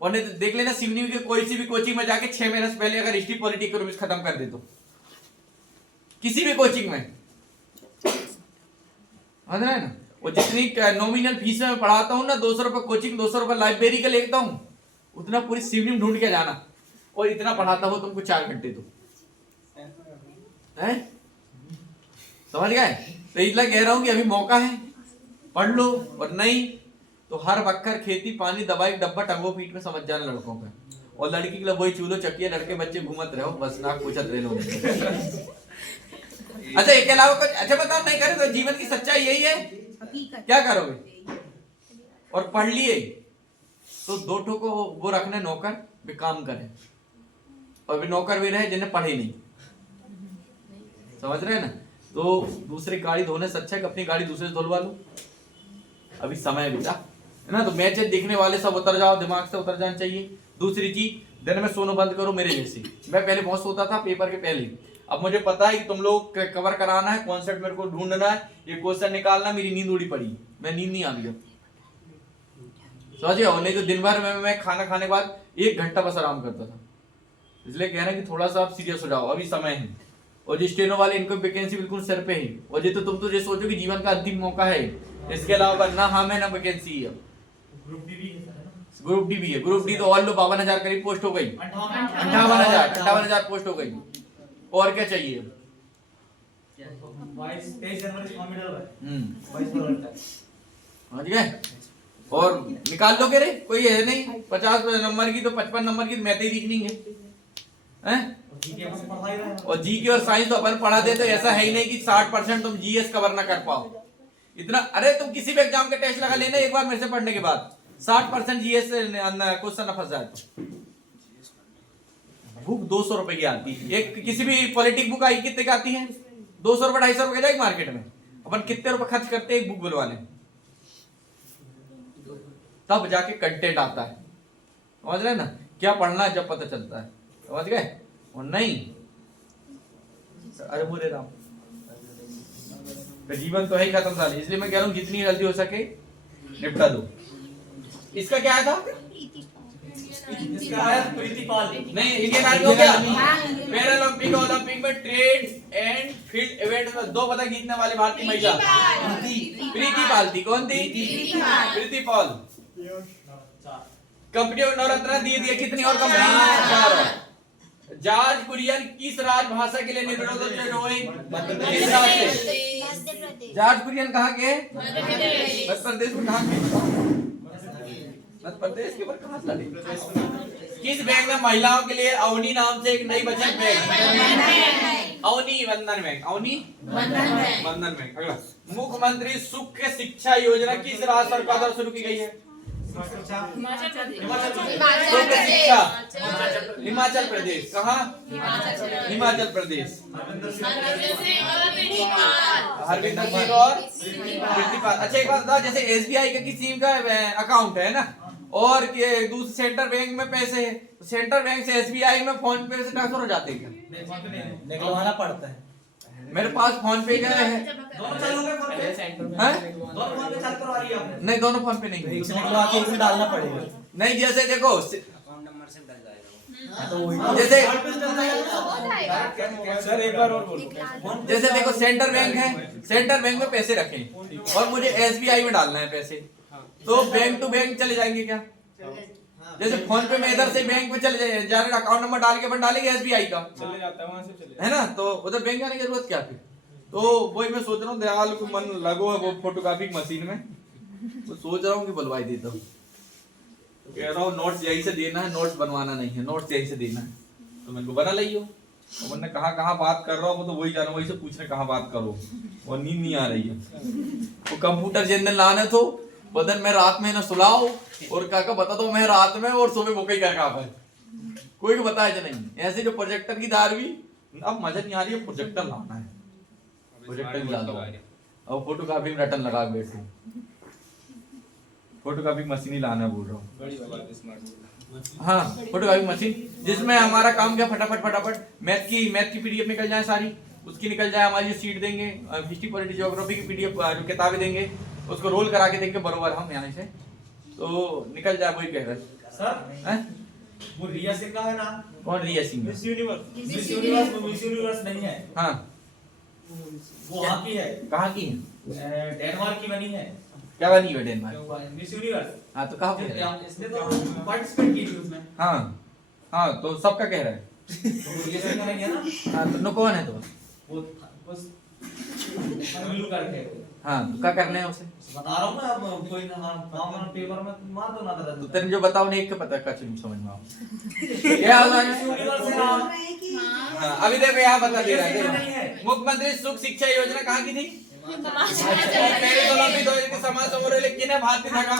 और नहीं तो देख लेना सिवनी की कोई सी भी कोचिंग में जाके 6 महीने से पहले अगर हिस्ट्री पॉलिटी इकोनॉमिक्स खत्म कर दे तो, किसी भी कोचिंग में, समझ रहे हैं ना। वो जितनी नॉमिनल फीस में पढ़ाता हूँ ना, 200 रुपए कोचिंग, 200 रुपए लाइब्रेरी का लेता हूँ, उतना पूरी सिवनी में ढूंढ के जाना, और इतना पढ़ाता हो तुमको 4 घंटे तो है, समझ गए। तो इसलिए कह रहा हूं कि अभी मौका है, पढ़ लो, और नहीं तो हर बक्कर खेती पानी दवाई डब्बा टंगो पीठ में समझ जाना लड़कों का। और लड़की के लिए वही चूल्हो चक्की, लड़के बच्चे घूमत रहो बस, नाक पूछत रहे लोग। अच्छा, एक के अलावा कुछ अच्छा बताओ, नहीं करे तो जीवन की सच्चाई यही है, क्या करोगे। और पढ़ लिए तो 2 ठो को वो रखने नौकर, भी काम करें, और भी नौकर भी रहे जिन्हें पढ़े नहीं, समझ रहे हैं ना। तो दूसरी गाड़ी धोने से अच्छा है कि अपनी गाड़ी दूसरे से धुलवा लो। अभी समय बेटा है ना, तो मैच देखने वाले सब उतर जाओ, दिमाग से उतर जाना चाहिए। दूसरी चीज, दिन में सोना बंद करो मेरे जैसे। मैं पहले बहुत सोता था पेपर के पहले, अब मुझे पता है कि तुम लोग कवर कराना है, कॉन्सेप्ट मेरे को ढूंढना है, ये क्वेश्चन निकालना, मेरी नींद उड़ी पड़ी, मैं नींद नहीं आ गई, समझे। और नहीं तो दिन भर में मैं खाना खाने के बाद 1 घंटा बस आराम करता था। इसलिए कह रहे हैं कि थोड़ा सा आप सीरियस हो जाओ, अभी समय है। और जो स्टेनो वाले, इनको वैकेंसी बिल्कुल सर पे है। और ये तो तुम तो ये सोचो कि जीवन का अंतिम मौका है, इसके अलावा ना हाँ में ना वैकेंसी है। ग्रुप डी भी है सर, ग्रुप डी भी है। ग्रुप डी तो ऑल लो 52,000 करीब पोस्ट हो गई, 58,000 पोस्ट हो गई। और क्या चाहिए। 23 जनवरी फॉर्म मिला हुआ है, 22 फरवरी तक, समझ गए। और निकाल लो, रे कोई है नहीं 50 नंबर की, तो 55 नंबर की मैथ ही रीजनिंग है। और जीके और साइंस तो अपन पढ़ा दे, तो ऐसा है ही नहीं कि 60% तुम जीएस कवर ना कर पाओ इतना। अरे तुम किसी भी एग्जाम के टेस्ट लगा लेना एक बार मेरे से पढ़ने के बाद, 60% जीएस से क्वेश्चन न फंस जाए तो। बुक 200 रुपए की आती है, एक किसी भी पॉलिटिक बुक आई कितने की आती है, 200 रुपए 250 रुपए जाएगी मार्केट में। अपन कितने रुपए खर्च करते हैं एक बुक बुलवाने, तब जाके कंटेंट आता है, समझ रहे ना। क्या पढ़ना है जब पता चलता है, समझ गए। और नहीं, अरे बोले राम, जीवन तो है ही खत्म था। इसलिए मैं कह रहा हूँ जितनी जल्दी हो सके निपटा दो। इसका क्या था, इसका है प्रीतिपाल, नहीं इंडियन आर्मी हो गया। पैरालंपिक ओलंपिक में ट्रेड एंड फील्ड इवेंट में 2 पदक जीतने वाली भारतीय महिला प्रीतिपाल थी। कौन थी, प्रीतिपाल। कंपनियों को नवरत्न दिए कितनी और कंपनी। जॉर्ज कुरियन किस राजभाषा के लिए निर्विरोध हुए, किस राज्य से। जॉर्ज कुरियन कहाँ के, मध्य प्रदेश में। कहाँ के, मध्य प्रदेश के ऊपर कहाँ से। किस बैंक में महिलाओं के लिए अवनी नाम से एक नई बचत बैंक, अवनी बंधन बैंक, अवनी बंधन बैंक। अगला, मुख्यमंत्री सुख शिक्षा योजना किस राज्य सरकार द्वारा शुरू की गई है। हिमाचल प्रदेश। कहाँ, हिमाचल प्रदेश। हरविंदर सिंह और प्रीतिपाल। अच्छा एक बात बताओ, जैसे एसबीआई का किसी का अकाउंट है ना, और दूसरे सेंट्रल बैंक में पैसे है, तो सेंट्रल बैंक से एसबीआई में फोन पे से ट्रांसफर हो जाते हैं क्या, निकलवाना पड़ता है। मेरे पास फोन पे का है, दोनों चालू है फोन पे, हैं? दोनों फोन पे चालू करवा रही है आपने। नहीं दोनों फोन पे नहीं, एक से निकलवा के एक में डालना पड़ेगा। नहीं जैसे देखो अकाउंट नंबर से डल जाएगा तो वही जैसे सर एक बार और बोलो। जैसे देखो सेंट्रल बैंक है, सेंट्रल बैंक में पैसे रखें और मुझे एसबीआई में डालना है पैसे, तो बैंक टू बैंक चले जाएंगे क्या। जैसे फोन पे में इधर से बैंक में चले जाए, डायरेक्ट अकाउंट नंबर डाल के अपन डालेंगे एसबीआई का, चले जाता है वहां से चले है ना, तो उधर बैंक जाने की जरूरत क्या थी। तो वही मैं सोच रहा हूँ दयाल को मन लगो है वो फोटोकॉपी मशीन में, तो सोच रहा हूँ कि बुलवाई देता हूँ। कह रहा हूँ नोट्स यही से देना है, नोट्स बनवाना नहीं है, नोट्स यही से देना है, तो मेरे को बना लियो। और मैंने कहाँ बात कर रहा हूँ, तो वही जाना, वही से पूछने कहाँ बात करो, और नींद नहीं आ रही है। वो कंप्यूटर जिन दिन लाने तो बदन में रात में ना सुलाओ, और क्या बता दो मैं रात में और सुबह मुकई क्या कहा है, कोई को बताया नहीं। ऐसे जो प्रोजेक्टर की दार भी अब मजा नहीं आ रही है, प्रोजेक्टर लाना है, प्रोजेक्टर ला लो। अब फोटोकॉपी में रटन लगा बैठो, फोटोकॉपी मशीन ही लाना बोल रहा हूँ। हाँ फोटोकॉपी मशीन, जिसमें हमारा काम क्या फटाफट मैथ की पीडीएफ निकल जाए सारी, उसकी निकल जाए हमारी जो सीट देंगे, हिस्ट्री पॉलिटी ज्योग्राफी की पीडीएफ जो किताबें देंगे उसको रोल करा के देंगे बरोबर हम यहाँ से, तो निकल जाए, वही कह रहे सर वो रिया सिंह का है ना, कौन रिया सिंह? मिस यूनिवर्स नहीं है, हाँ वो वहाँ की है, कहाँ की है? डेनमार्क की बनी है, क्या बनी है डेनमार्क? Miss universe. हाँ तो कहाँ पे? इसने तो पार्टिसिपेट की थी उसमें। हाँ तो सबका कह रहा है। तो ये सिंह का नहीं है ना, हाँ तो नो कौन है तो? वो बस मिलू करके हाँ तो क्या करना है उसे? बता रहा हूँ मैं, अब कोई ना काम पेपर में मार दो ना तो दर्द। तेरे जो बताओ नहीं एक का पता कुछ नहीं समझ में आओ। क्या होगा? हाँ, अभी देखो यहाँ बता दे रहा है, देखो। मुख्यमंत्री सुख शिक्षा योजना कहाँ की थी? पहले ओलंपिक 2000 के समाज समारोह लेकिन है भारतीय ठगा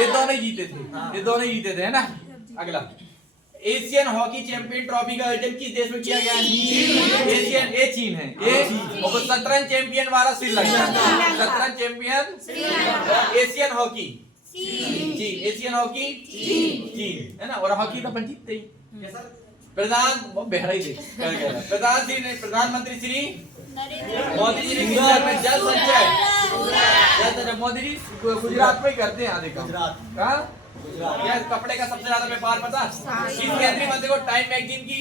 ये दोनों ही जीते थे, ये दोनों ही जीते थे, है ना। अगला, एशियन हॉकी चैंपियन ट्रॉफी का आयोजन किस देश में किया गया? एशियन, ये चीन है ये, और शतरंज चैंपियन वाला श्रीलंका, शतरंज चैंपियन एशियन हॉकी चीन, एशियन हॉकी चीन, है ना। और हॉकी तो अपन जीतते ही। प्रधानमंत्री श्री मोदी जी ने गुजरात में जल संचय, मोदी जी गुजरात में ही करते हैं, देखा कहाँ? यार कपड़े का सबसे ज्यादा व्यापार पता? किस केंद्रीय मंत्री को टाइम मैगजीन की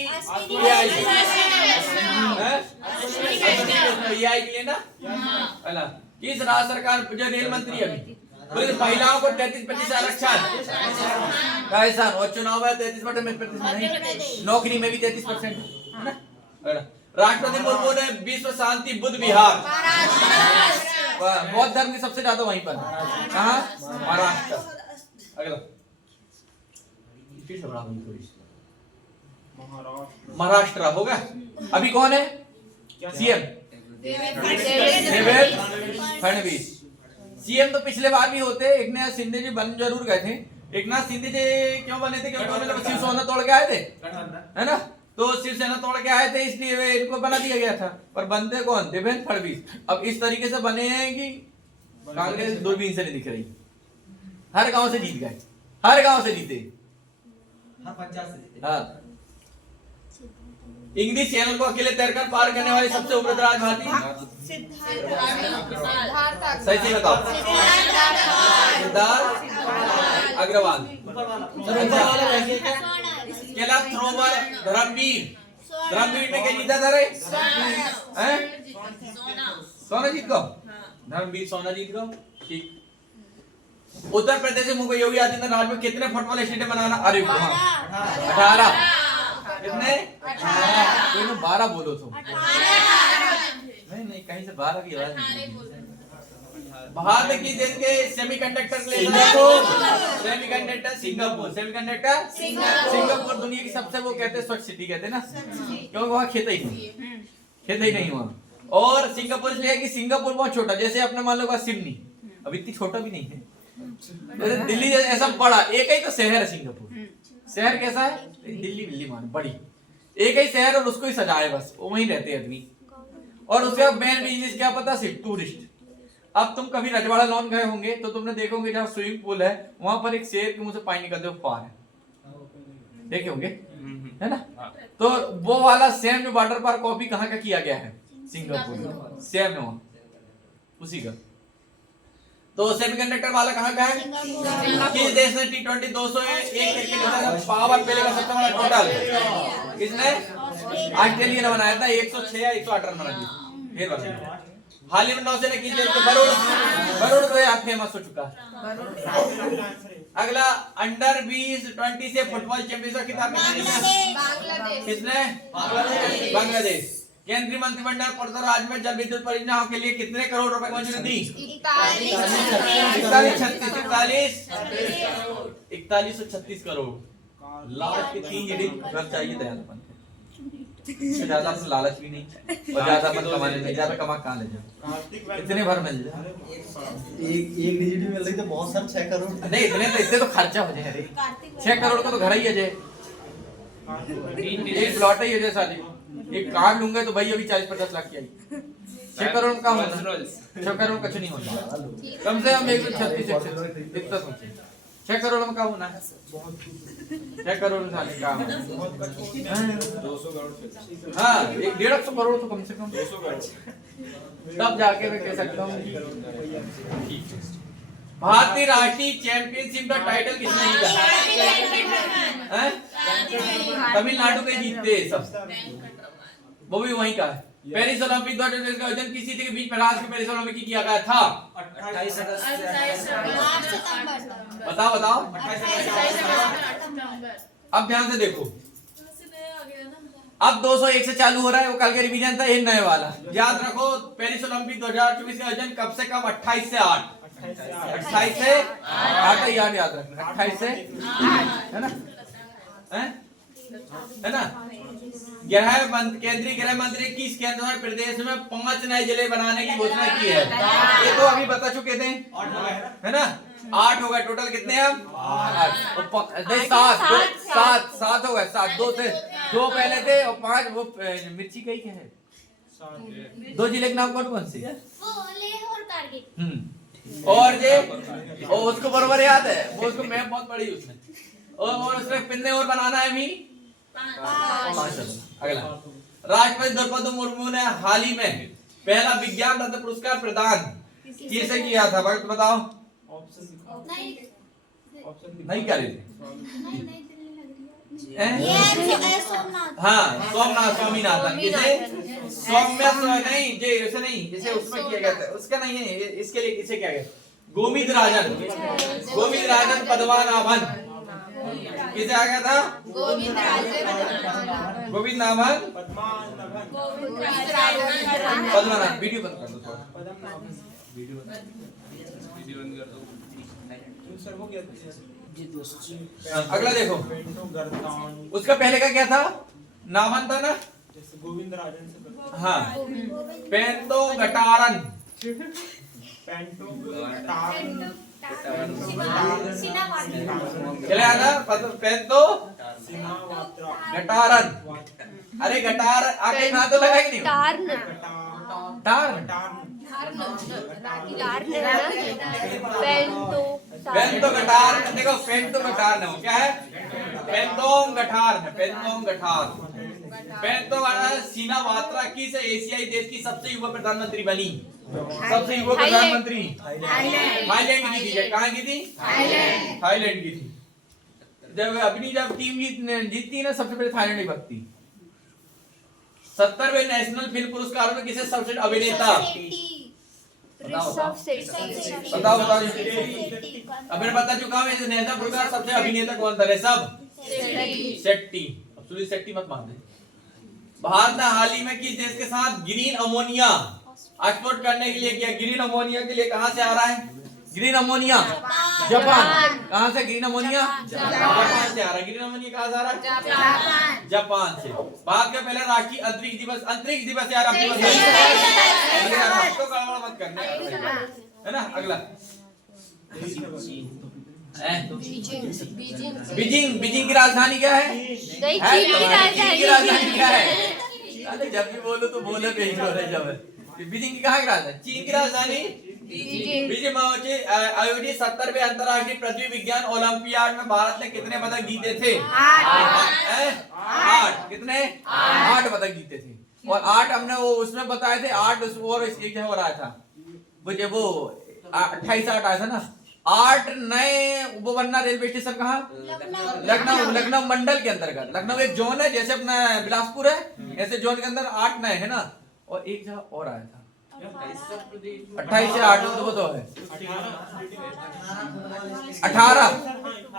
ये आई के लिए ना? अला किस राज्य सरकार जो रेल मंत्री है अभी महिलाओं को 33% आरक्षण राजस्थान, और चुनाव है 33% नहीं, नौकरी में भी 33%, है ना। राष्ट्रपति मुर्मू ने विश्व शांति बुद्ध विहार, बौद्ध धर्म की सबसे ज्यादा वहीं पर, कहाँ? महाराष्ट्र। अगला, महाराष्ट्र होगा। अभी कौन है सीएम? देवेंद्र फडणवीस। सीएम तो पिछले बार भी होते, एक नाथ शिंदे जी बन जरूर गए थे। एक नाथ शिंदे जी क्यों बने थे? क्योंकि उन्होंने शिवसेना तोड़ के आए थे, है ना। तो शिवसेना तोड़ के आए थे इसलिए इनको बना दिया गया था, पर बनते कौन? देवेंद्र फडणवीस। अब इस तरीके से बने हैं कि कांग्रेस दूरबीन से नहीं दिख रही, हर गांव से जीत गए, हर गांव से जीते, हाँ 50 से जीते। हाँ। इंग्लिश चैनल को अकेले तैरकर पार करने वाले सबसे उपराज भारतीय, सही सही बताओ। सिद्धार्थ अग्रवाल। कैलाश थ्रोवर धर्मवीर में क्या जीता था रे? सोना जीत को, धर्मवीर सोना जीत को, ठीक। उत्तर प्रदेश में मुख्य योगी आदित्यनाथ में कितने फुटबॉल स्टेडियम बनाना? अरे 18। कितने? 12 बोलो तो। नहीं कहीं से 12 की आवाज नहीं। भारत की देश के सेमीकंडक्टर सिंगापुर दुनिया की सबसे वो कहते हैं स्वच्छ सिटी कहते हैं ना, क्योंकि वहाँ खेती ही नहीं वहाँ। और सिंगापुर इसलिए है कि सिंगापुर बहुत छोटा, जैसे अपने मान लो सिडनी, अब इतनी छोटा भी नहीं है, जैसे दिल्ली ऐसा बड़ा, एक ही तो शहर है सिंगापुर। शहर कैसा है? दिल्ली मान बड़ी, एक ही शहर और उसको ही सजाए बस, वो वहीं रहते हैं आदमी। और उसका मेन बिजनेस क्या पता? सिर्फ टूरिस्ट। अब तुम कभी रजवाड़ा लॉन गए होंगे तो तुमने देखोगे जहाँ स्विमिंग पूल है वहां पर एक शेर के मुंह से पानी निकलते हुए पार है, देखे होंगे, है ना। तो वो वाला सेम जो वाटर पार्क कॉपी कहाँ का किया गया है? सिंगापुर, सेम है वहां उसी का। तो सेमीकंडक्टर वाला कहाँ का है? किस देश ने T20 201 पावर प्ले का सबसे बड़ा टोटल किसने? ऑस्ट्रेलिया ने बनाया था, 106 या 108 रन बना दिए। हाल ही में नौसेना किस देश के बरूड तो यार फेमस हो चुका है। अगला, अंडर 20 से फुटबॉल चैंपियनशिप खिताब किसने? बांग्लादेश। केंद्रीय मंत्रिमंडल पूर्वोत्तर राज्य में जल विद्युत परियोजनाओं के लिए कितने करोड़ रुपए की मंजूरी दी? 4136 करोड़। लालच की 3 यूनिट घर चाहिए दयालपन, ज्यादा अपन लालच भी नहीं और ज्यादा अपन कमाने नहीं, ज्यादा कमा कहाँ ले जाओ, इतने भर मिल जाए। एक डिजिट भी मिल रही तो बहुत सारे 6 करोड़ नहीं, इतने तो खर्चा हो जाए रे। 6 करोड़ का तो घर ही है जे, एक प्लॉट ही है जे साली, एक कार लूंगा तो भाई अभी 40-50 लाख की आई। 6 करोड़ का होना, 6 करोड़ कुछ नहीं होता, कम से कम 136 इतना सोचिए। 6 करोड़ में का होना है? 6 करोड़ में साले का होना है। 200 करोड़ हाँ 150 करोड़ तो कम से कम 200 करोड़ तब जाके मैं कह सकता हूँ। भारतीय राष्ट्रीय चैंपियनशिप का टाइटल किसने जीता? हैं? तमिलनाडु के जीतते सब, वो भी वहीं का है। पेरिस ओलंपिक 2024 का आयोजन किस तिथि के बीच में राष्ट्र पेरिस ओलंपिक किया गया था? 28 अगस्त बताओ बताओ। अब ध्यान से देखो, अब 201 से चालू हो रहा है, वो कल का रिवीजन था, ये नए वाला याद रखो। पेरिस ओलंपिक 2024 का आयोजन कब से कब? 28 से 8, 28 से 8 याद रखना, 28 से 8 है ना, है ना। केंद्रीय गृह मंत्री किस केंद्र प्रदेश में 5 नए जिले बनाने की घोषणा की है? ये तो अभी बता चुके थे, है ना। 8 हो गए टोटल, कितने हैं हम? 7 हो गए, 7 2 थे, 2 पहले थे और 5 वो मिर्ची कही क्या है? 2 जिले के नाम कौन से? और ये उसको बरोबर याद है, वो उसको मैप बहुत पढ़ी उसने, और उसमें कितने और बनाना है अभी? 5। अगला, राष्ट्रपति द्रौपदी मुर्मू ने हाल ही में पहला विज्ञान रत्न पुरस्कार प्रदान किसे किया था? वक्त बताओ। नहीं कर रही थी? हाँ सोमनाथ स्वामीनाथन। किसे? सौम्य नहीं, जे ऐसे नहीं, जैसे उसमें किया गया था, उसका नहीं है, इसके लिए किसे किया गया? गोविंद राजन, गोविंद राजन पद्मनाभन। किसे आ गया था? गोविंद नाभन पद्मनाभ। वीडियो बंद कर दो थोड़ा, वीडियो बंद कर दो। अगला देखो, उसका पहले का क्या था? नामन था ना, गोविंद राजन से। हाँ पेंटो गटारन, चले आना पेंटो गटारन। अरे गटार आगे ना तो लगा ही नहीं। पेंटो गटार, देखो पेंटो गटार ना क्या है? पेंटोंग गठार है, पेंटोंग गठार। पेंटो सीना वात्रा किस एशियाई देश की सबसे युवा प्रधानमंत्री बनी? सबसे युवा प्रधानमंत्री थाईलैंड की थी। कहाँ की थी? थाईलैंड की थी। जब टीम जीतती है ना, सबसे पहले थाईलैंड ही भगती। 70वें नेशनल फिल्म पुरस्कारों में किसे सर्वश्रेष्ठ अभिनेता? बताओ बताओ। अब मैं बता चुका हूँ, नेशनल पुरस्कार सबसे अभिनेता कौन था? ऋषभ शेट्टी। अब सुनील शेट्टी मत मान दे। भारत ने हाल ही में किस देश के साथ ग्रीन अमोनिया एक्सपोर्ट करने के लिए किया? ग्रीन अमोनिया के लिए कहां से आ रहा है? Green ammonia Japan. कहां से ग्रीन अमोनिया? जापान से आ रहा है। ग्रीन अमोनिया कहां से आ रहा है? जापान से। भारत का पहला राष्ट्रीय अंतरिक्ष दिवस यार अपने तो गड़बड़ मत करना, है ना। अगला बीजिंग की राजधानी क्या है? चीन की राजधानी क्या है? अरे जब भी बोलो तो बोले पे ही हो रहा है। जब बीजिंग की कहाँ की राजधानी? चीन की राजधानी बीजिंग में आयोजित 70वें अंतर्राष्ट्रीय पृथ्वी विज्ञान ओलंपियाड में भारत ने कितने पदक जीते थे? 8। कितने? 8 पदक जीते थे। और 8 हमने वो उसमें बताए थे, 8 और एक हो रहा था वो 28 8 आया था ना। 8 नए वो बनना रेलवे स्टेशन कहाँ? लखनऊ मंडल के अंतर्गत। लखनऊ एक जोन है, जैसे अपना बिलासपुर है, ऐसे जोन के अंदर 8 नए है ना। और एक जगह और आया था 28 से 8 तो वो तो है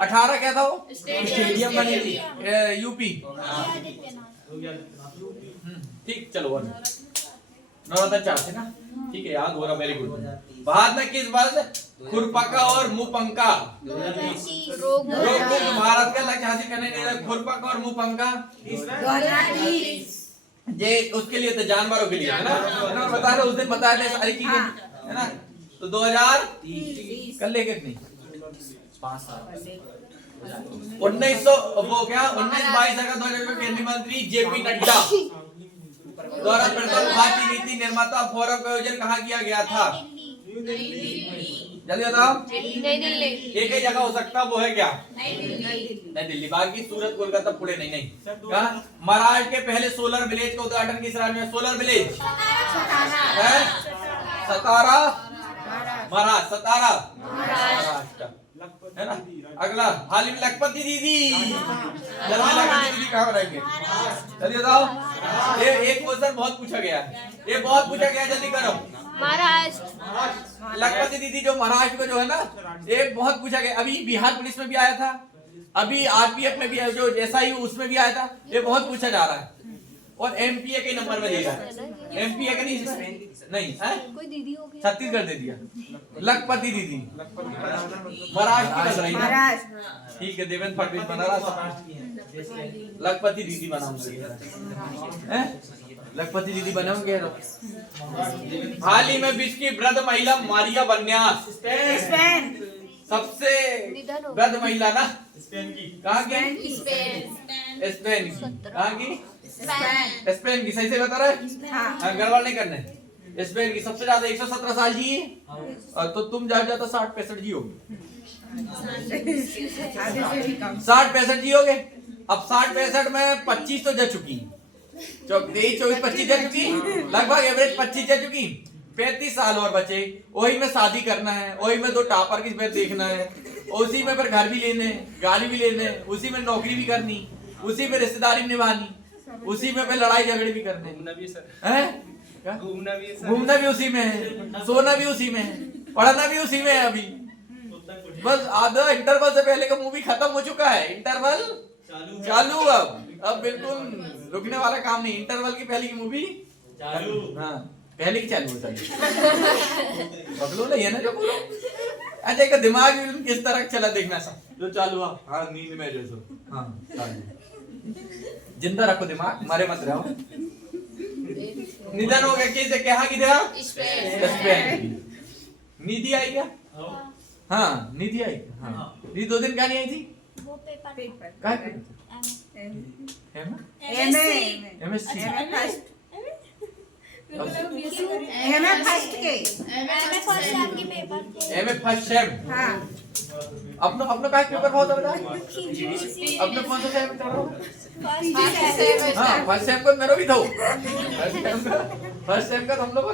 18 क्या था वो? स्टेडियम बनी थी यूपी। ठीक चलो चार थे ना, ठीक है याद हो रहा, वेरी गुड। भारत में किस वर्ष खुरपका और मुंहपका रोग भारत का लक्ष्य हासिल करने के लिए खुरपका और मुंहपका ये उसके लिए तो जानवरों के लिए है ना, बता रहे उस दिन बताए थे सारी चीजें है ना। तो 2030 कर लेंगे नहीं 1900 वो क्या 19-22 अगस्त 2022 केंद्रीय मंत्री जेपी नड्डा द्वारा प्रथम भारतीय नीति निर्माता फोरम का आयोजन कहाँ किया गया था? जल्दी बताओ। नई दिल्ली। एक ही जगह हो सकता है, वो है क्या? नई दिल्ली। बाकी सूरत, कोलकाता, पुणे नहीं। नहीं क्या? महाराष्ट्र के पहले सोलर विलेज का उद्घाटन किस राज्य में? सोलर विलेज है सतारा, महाराष्ट्र। सतारा महाराष्ट्र है ना। अगला, हाल ही में लखपति दीदी, जल्दी लखपति दीदी कहाँ बनाएंगे? जल्दी बताओ। ये एक क्वेश्चन बहुत पूछा गया है, ये बहुत पूछा गया, जल्दी करो। महाराष्ट्र। लखपति दीदी जो महाराष्ट्र को जो है ना, ये बहुत पूछा गया। अभी बिहार पुलिस में भी आया था, अभी आरपीएफ में भी है, जो एसआई उसमें भी आया था। ये बहुत पूछा जा रहा है और एमपीए के नंबर में दे रहा है। एमपीए का नहीं है, कोई दीदी होगी। छत्तीसगढ़ दे दिया। लखपति दीदी महाराष्ट्र की बन रही है। ठीक है, देवेंद्र फडणवीस बना रहा, लखपति दीदी बनाऊंगा। लखपति दीदी बनाऊंगे। हाल ही में विश्व की वृद्ध महिला मारिया बन्यास, सबसे वृद्ध महिला ना, कहाँ की? स्पेन की। कहाँ की? स्पेन की। सही से बता रहे? हाँ, गड़बड़ नहीं करने। स्पेन की सबसे ज्यादा 117 साल जी, तो तुम ज्यादा 60-65 जी होगी। 60-65 जी होगे। अब 60-65 में 25 तो जा चुकी, 23-24-25 जा चुकी, लगभग एवरेज 25 जा चुकी। 35 साल और बचे, वही में शादी करना है, वही में 2 टापर की फिर देखना है, उसी में फिर घर भी लेने, गाड़ी भी लेने, उसी में नौकरी भी करनी, उसी में रिश्तेदारी निभानी, उसी में फिर लड़ाई झगड़े भी करने, घूमना भी उसी में है, सोना भी उसी में है, पढ़ना भी उसी में है। अभी बस आधा इंटरवल से पहले का मूवी खत्म हो चुका है, इंटरवल चालू। अब बिल्कुल रुकने वाला काम नहीं। इंटरवल की पहली की मूवी चालू। हाँ, पहले की चालू पकड़ो नहीं है ना जो बोलो। अच्छा, एक दिमाग किस तरह चला देखना सा जो चालू हुआ। हाँ, नींद में जैसो। हाँ, जिंदा रखो दिमाग, मारे मत रहो। निधन हो गया किसे? क्या की था? स्पेन। निधि आई क्या? हाँ, निधि आई। हाँ, निधि 2 दिन क्या नहीं आई थी? वो पेपर। क्या? MSc first sem. अपना का पेपर बहुत होता है। अपना कौन सा सेम था? हाँ, फर्स्ट सेम को मेरा भी था। फर्स्ट सेम का तो हम लोग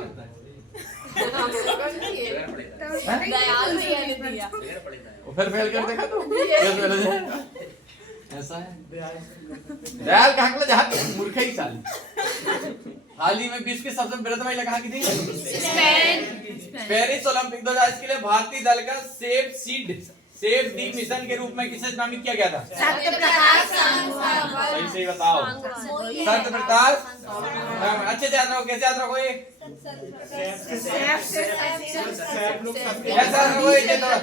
को फिर फेल कर देखा तो ऐसा है। दयाल कहाँ जहाँ मूर्ख ही साली। हाल ही में विश्व की सबसे वृद्ध महिला कहाँ की थी? पेरिस ओलंपिक 2022 के लिए भारतीय दल का सेव दी मिशन के रूप में किसे नामित किया गया था? सही से बताओ। सत्य प्रकाश। अच्छे से याद रखो। कैसे याद रखो? कैसा रखो ये थोड़ा।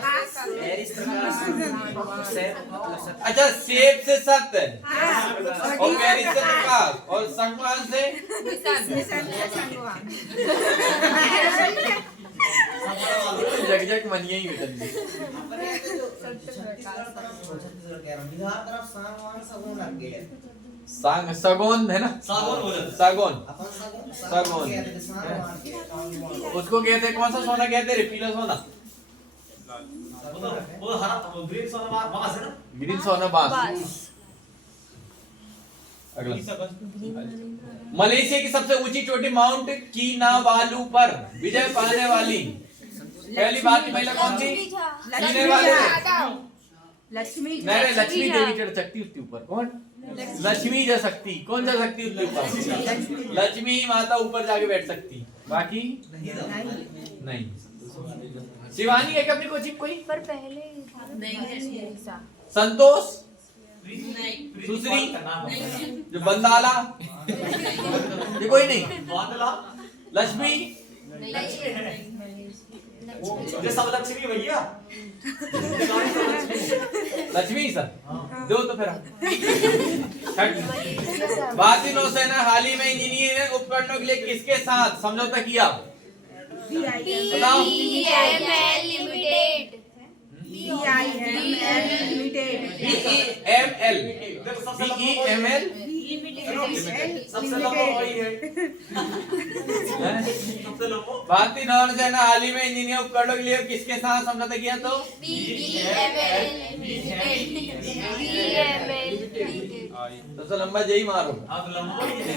अच्छा, सेब से सत्य और पेरिस से प्रकाश और संगवान से जग मनिया ही सांग सगोन है ना? सागौन उसको कहते कौन सा सोना कहते? पीला सोना, वो हरा ग्रीन सोना बांस है ना? ग्रीन सोना बांस। अगला, मलेशिया की सबसे ऊंची चोटी माउंट किनाबालू पर विजय पाने वाली पहली भारतीय महिला कौन थी? लक्ष्मी देवी चढ़ सकती उसके ऊपर। कौन? लक्ष्मी जा सकती। कौन जा सकती उसके ऊपर? लक्ष्मी माता ऊपर जाके बैठ सकती, बाकी नहीं। शिवानी है अपनी कोचिंग कोई? पर पहले संतोष, सुश्री, जो बंदाला, ये कोई नहीं। लक्ष्मी, ये सब लक्ष्मी भैया। लक्ष्मी सर दो तो फिर। भारतीय नौसेना हाल ही में इंजीनियरिंग उपकरणों के लिए किसके साथ समझौता किया? बताओ। BEML limited. BEML सबसे लंबा वही है। सबसे लंबा भारतीय नौसेना हाल ही में इंजीनियर उपकरणों के लिए किसके साथ समझौता किया? तो सबसे लंबा यही मारो। आप लंबा वही है।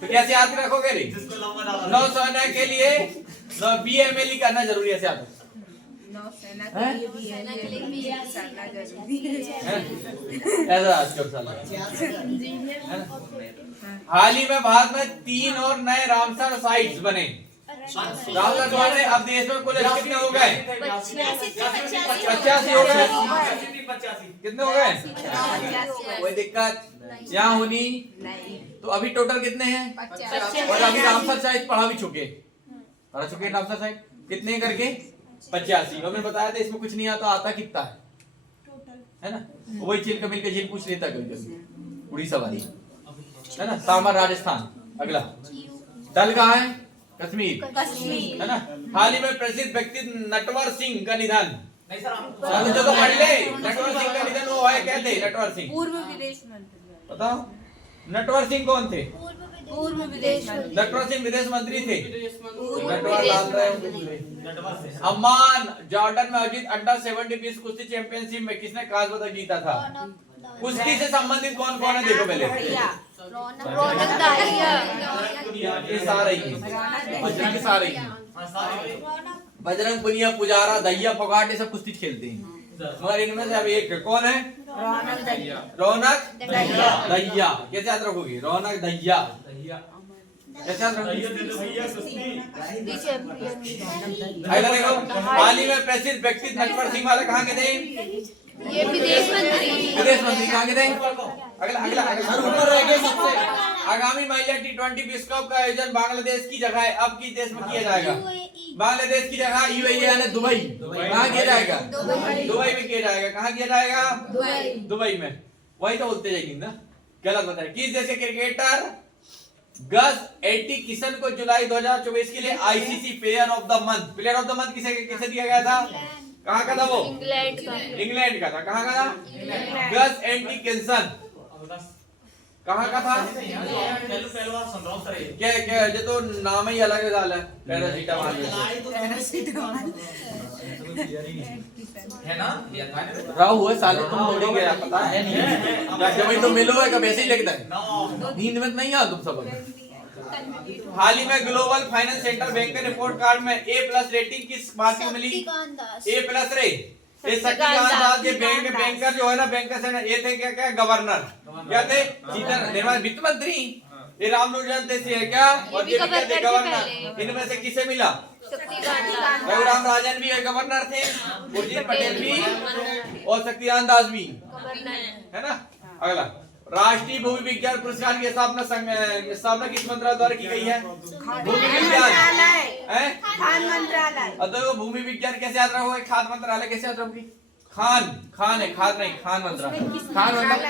तो कैसे याद रखोगे रे? जिसको लंबा डाला नौसेना के लिए BMLE करना जरूरी है, ऐसे याद रखो। नौसेना हैं? के लिए भी करना जरूरी है। ऐसा आज कर साला। हाल ही में भारत में 3 और नए रामसर साइट्स बने। रामसर बने, अब देश में कुल कितने हो गए? 85 हो गए। 85 कितने हो गए? कोई दिक्कत यहाँ होनी? नहीं, तो अभी टोटल कितने हैं? 50। और अभी रामसर साइट पढ़ा भी चुके रामसर साइट कितने करके? 85। और मैंने बताया था इसमें कुछ नहीं आता, आता कितना है ना? वही चिल कमिल के झील पूछ लेता कभी कभी, उड़ीसा वाली है ना, सामर राजस्थान। अगला दल कहाँ है? कश्मीर है ना। हाल ही में प्रसिद्ध व्यक्ति नटवर सिंह का निधन। नहीं सर जो तो पढ़ ले, नटवर सिंह का निधन वो है, कहते नटवर सिंह। पूर्व विदेश मंत्री। बताओ नटवर सिंह कौन थे? पूर्व विदेश मंत्री। नटवर सिंह विदेश मंत्री थे। पूर्व नटवर विदेश डाल रहे मंत्री। हैं। अम्मान जॉर्डन में आयोजित अंडर 70 पीस कुश्ती चैंपियनशिप में किसने कांस्य पदक जीता था? कुश्ती से संबंधित कौन कौन है? देखो पहले रौनक दाहिया, ये सारे ही बजरंग के सारे ही बजरंग पुनिया, पुजारा, दहिया, फोगाट ये सब कुश्ती खेलते हैं। मगर इनमें से अब एक कौन है? रौनक दहिया। रौनक दहिया। दहिया। कैसे याद रखोगे? रौनक दहिया कैसे याद रखोगे? अगला देखो, हाल ही में प्रसिद्ध व्यक्ति नटवर सिंह वाले कहाँ के थे? ये विदेश मंत्री, विदेश मंत्री कहाँ के थे? अगला अगला ऊपर रह गए सबसे। आगामी महिला T20 विश्व कप का आयोजन बांग्लादेश की जगह अब किस देश में किया जाएगा? बांग्लादेश की जगह UAE यानी दुबई। कहाँ किया जाएगा? दुबई में किया जाएगा। कहाँ किया जाएगा? दुबई में। वही तो बोलते जाएंगे ना, गलत बताया। किस देश के क्रिकेटर गज एटी किशन को जुलाई 2024 के लिए ICC player of the month किसे दिया गया था? कहाँ का था वो? इंग्लैंड का, इंग्लैंड का था। कहाँ का था? गज एटी किशन कहाँ का था? पहलवान सुन रहा हूँ सर ये। क्या क्या ये तो नाम ही अलग है साला। पैरासीटामोल है ना? राहु है साले, तुम थोड़ी गया पता है नहीं। जब ही तो मिलो है कब ऐसे ही लगता है, नींद में नहीं आ तुम सब। हाल ही में ग्लोबल फाइनेंस सेंटर बैंक के रिपोर्ट कार्ड में A+ रेटिंग किस बात की मिली? A+ रे ये शक्तिकांत दास ये बैंकर जो है ना, बैंकर से ये थे क्या गवर्नर, क्या थे? निर्मला वित्त मंत्री। ये रामलोचन थे क्या? और ये क्या थे? गवर्नर। इनमें से किसे मिला? रघुराम राजन भी गवर्नर थे, उर्जित पटेल भी और शक्तिकांत दास भी, है ना। अगला राष्ट्रीय भूमि विज्ञान पुरस्कार की स्थापना किस मंत्रालय द्वारा की गई है? भूमि विज्ञान खान मंत्रालय। तो भूमि विज्ञान कैसे याद रखोगे? खाद मंत्रालय कैसे याद रखोगे? खान नहीं, खाद नहीं, खान मंत्रालय। खान मतलब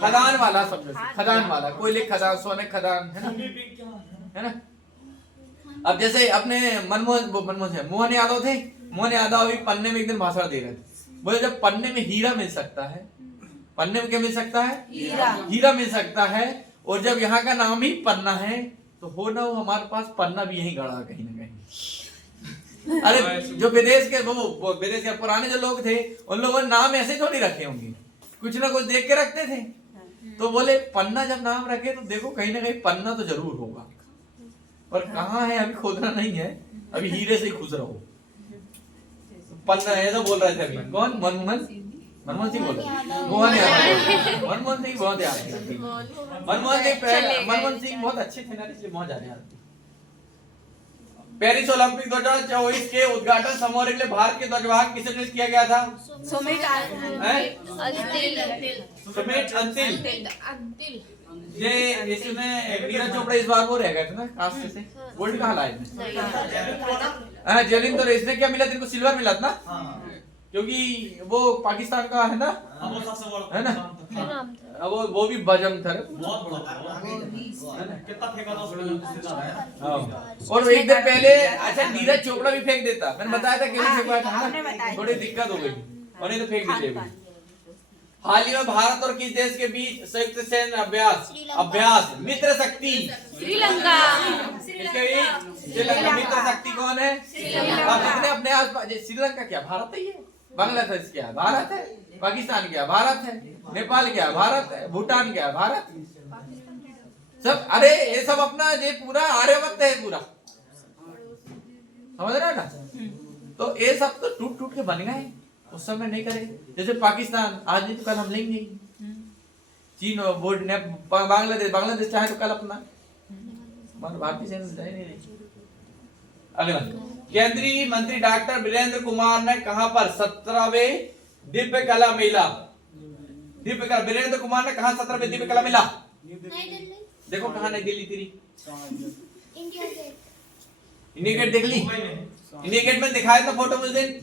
खदान वाला शब्द, खदान वाला, कोयले खदान, सोने खदान, है ना। अब जैसे अपने मोहन यादव थे। मोहन यादव अभी पन्ने में एक दिन भाषण दे रहे थे, बोले जब पन्ने में हीरा मिल सकता है, पन्ने में क्या मिल सकता है? हीरा मिल सकता है। और जब यहाँ का नाम ही पन्ना है तो हो ना हो हमारे पास पन्ना भी यही गड़ा कहीं ना कहीं। अरे जो विदेश के वो विदेश के पुराने जो लोग थे उन लोगों ने नाम ऐसे थोड़ी रखे होंगे, कुछ ना कुछ देख के रखते थे। तो बोले पन्ना जब नाम रखे तो देखो कहीं ना कहीं पन्ना तो जरूर होगा, पर कहाँ है अभी खोदना नहीं है, अभी हीरे से ही खुश रहो। पन्ना ऐसा बोल रहे थे अभी कौन? मनमोहन सिंह बोल रहे, मोहन यादव। मनमोहन सिंह बहुत याद है। मनमोहन सिंह बहुत अच्छे थे ना, इसलिए बहुत ज्यादा याद। पेरिस ओलंपिक 2024 के उद्घाटन समारोह के लिए भारत के ध्वजवाहक किसे नियुक्त किया गया था? सुमित अंतिल। ये इसमें नीरज चोपड़ा इस बार वो रह गए थे ना, कांस्य से गोल्ड कहाँ लाए थे? जेलिन तो इसने क्या मिला? तेरे को सिल्वर मिला था ना, क्योंकि वो पाकिस्तान का है ना, है ना। अब वो भी बजम था, बहुत बड़ा कितना फेंका था उसने। और एक दिन पहले अच्छा नीरज चोपड़ा भी फेंक देता, मैंने बताया था क्यों फेंका था, थोड़ी दिक्कत हो गई और नहीं तो फेंक देते। हाल ही में भारत और किस देश के बीच संयुक्त सैन्य अभ्यास मित्र शक्ति श्रीलंका। इसके बीच श्रीलंका मित्र शक्ति कौन है? अब कितने अपने आसपास श्रीलंका क्या भारत ही है? बांग्लादेश क्या भारत है? पाकिस्तान क्या भारत है? नेपाल क्या भारत है? भूटान क्या भारत? सब अरे ये सब अपना ये पूरा आर्यभट्ट है पूरा, समझ रहे हो ना? तो ये सब तो टूट टूट के बन गए, उस समय नहीं करे। जैसे पाकिस्तान आज नहीं तो कल हम लेंगे, चीन और बोर्ड ने बांग्लादेश चाहे तो कल अपना, भारतीय सेना नहीं रही। अगला, केंद्रीय मंत्री डॉक्टर वीरेंद्र कुमार ने कहां पर 17वें दिव्य कला मेला वीरेंद्र कुमार ने कहा 17वें दिव्य कला मेला? देखो कहां, नई दिल्ली तेरी इंडिया गेट देख ली? इंडिया गेट में दिखाया था फोटो उस दिन?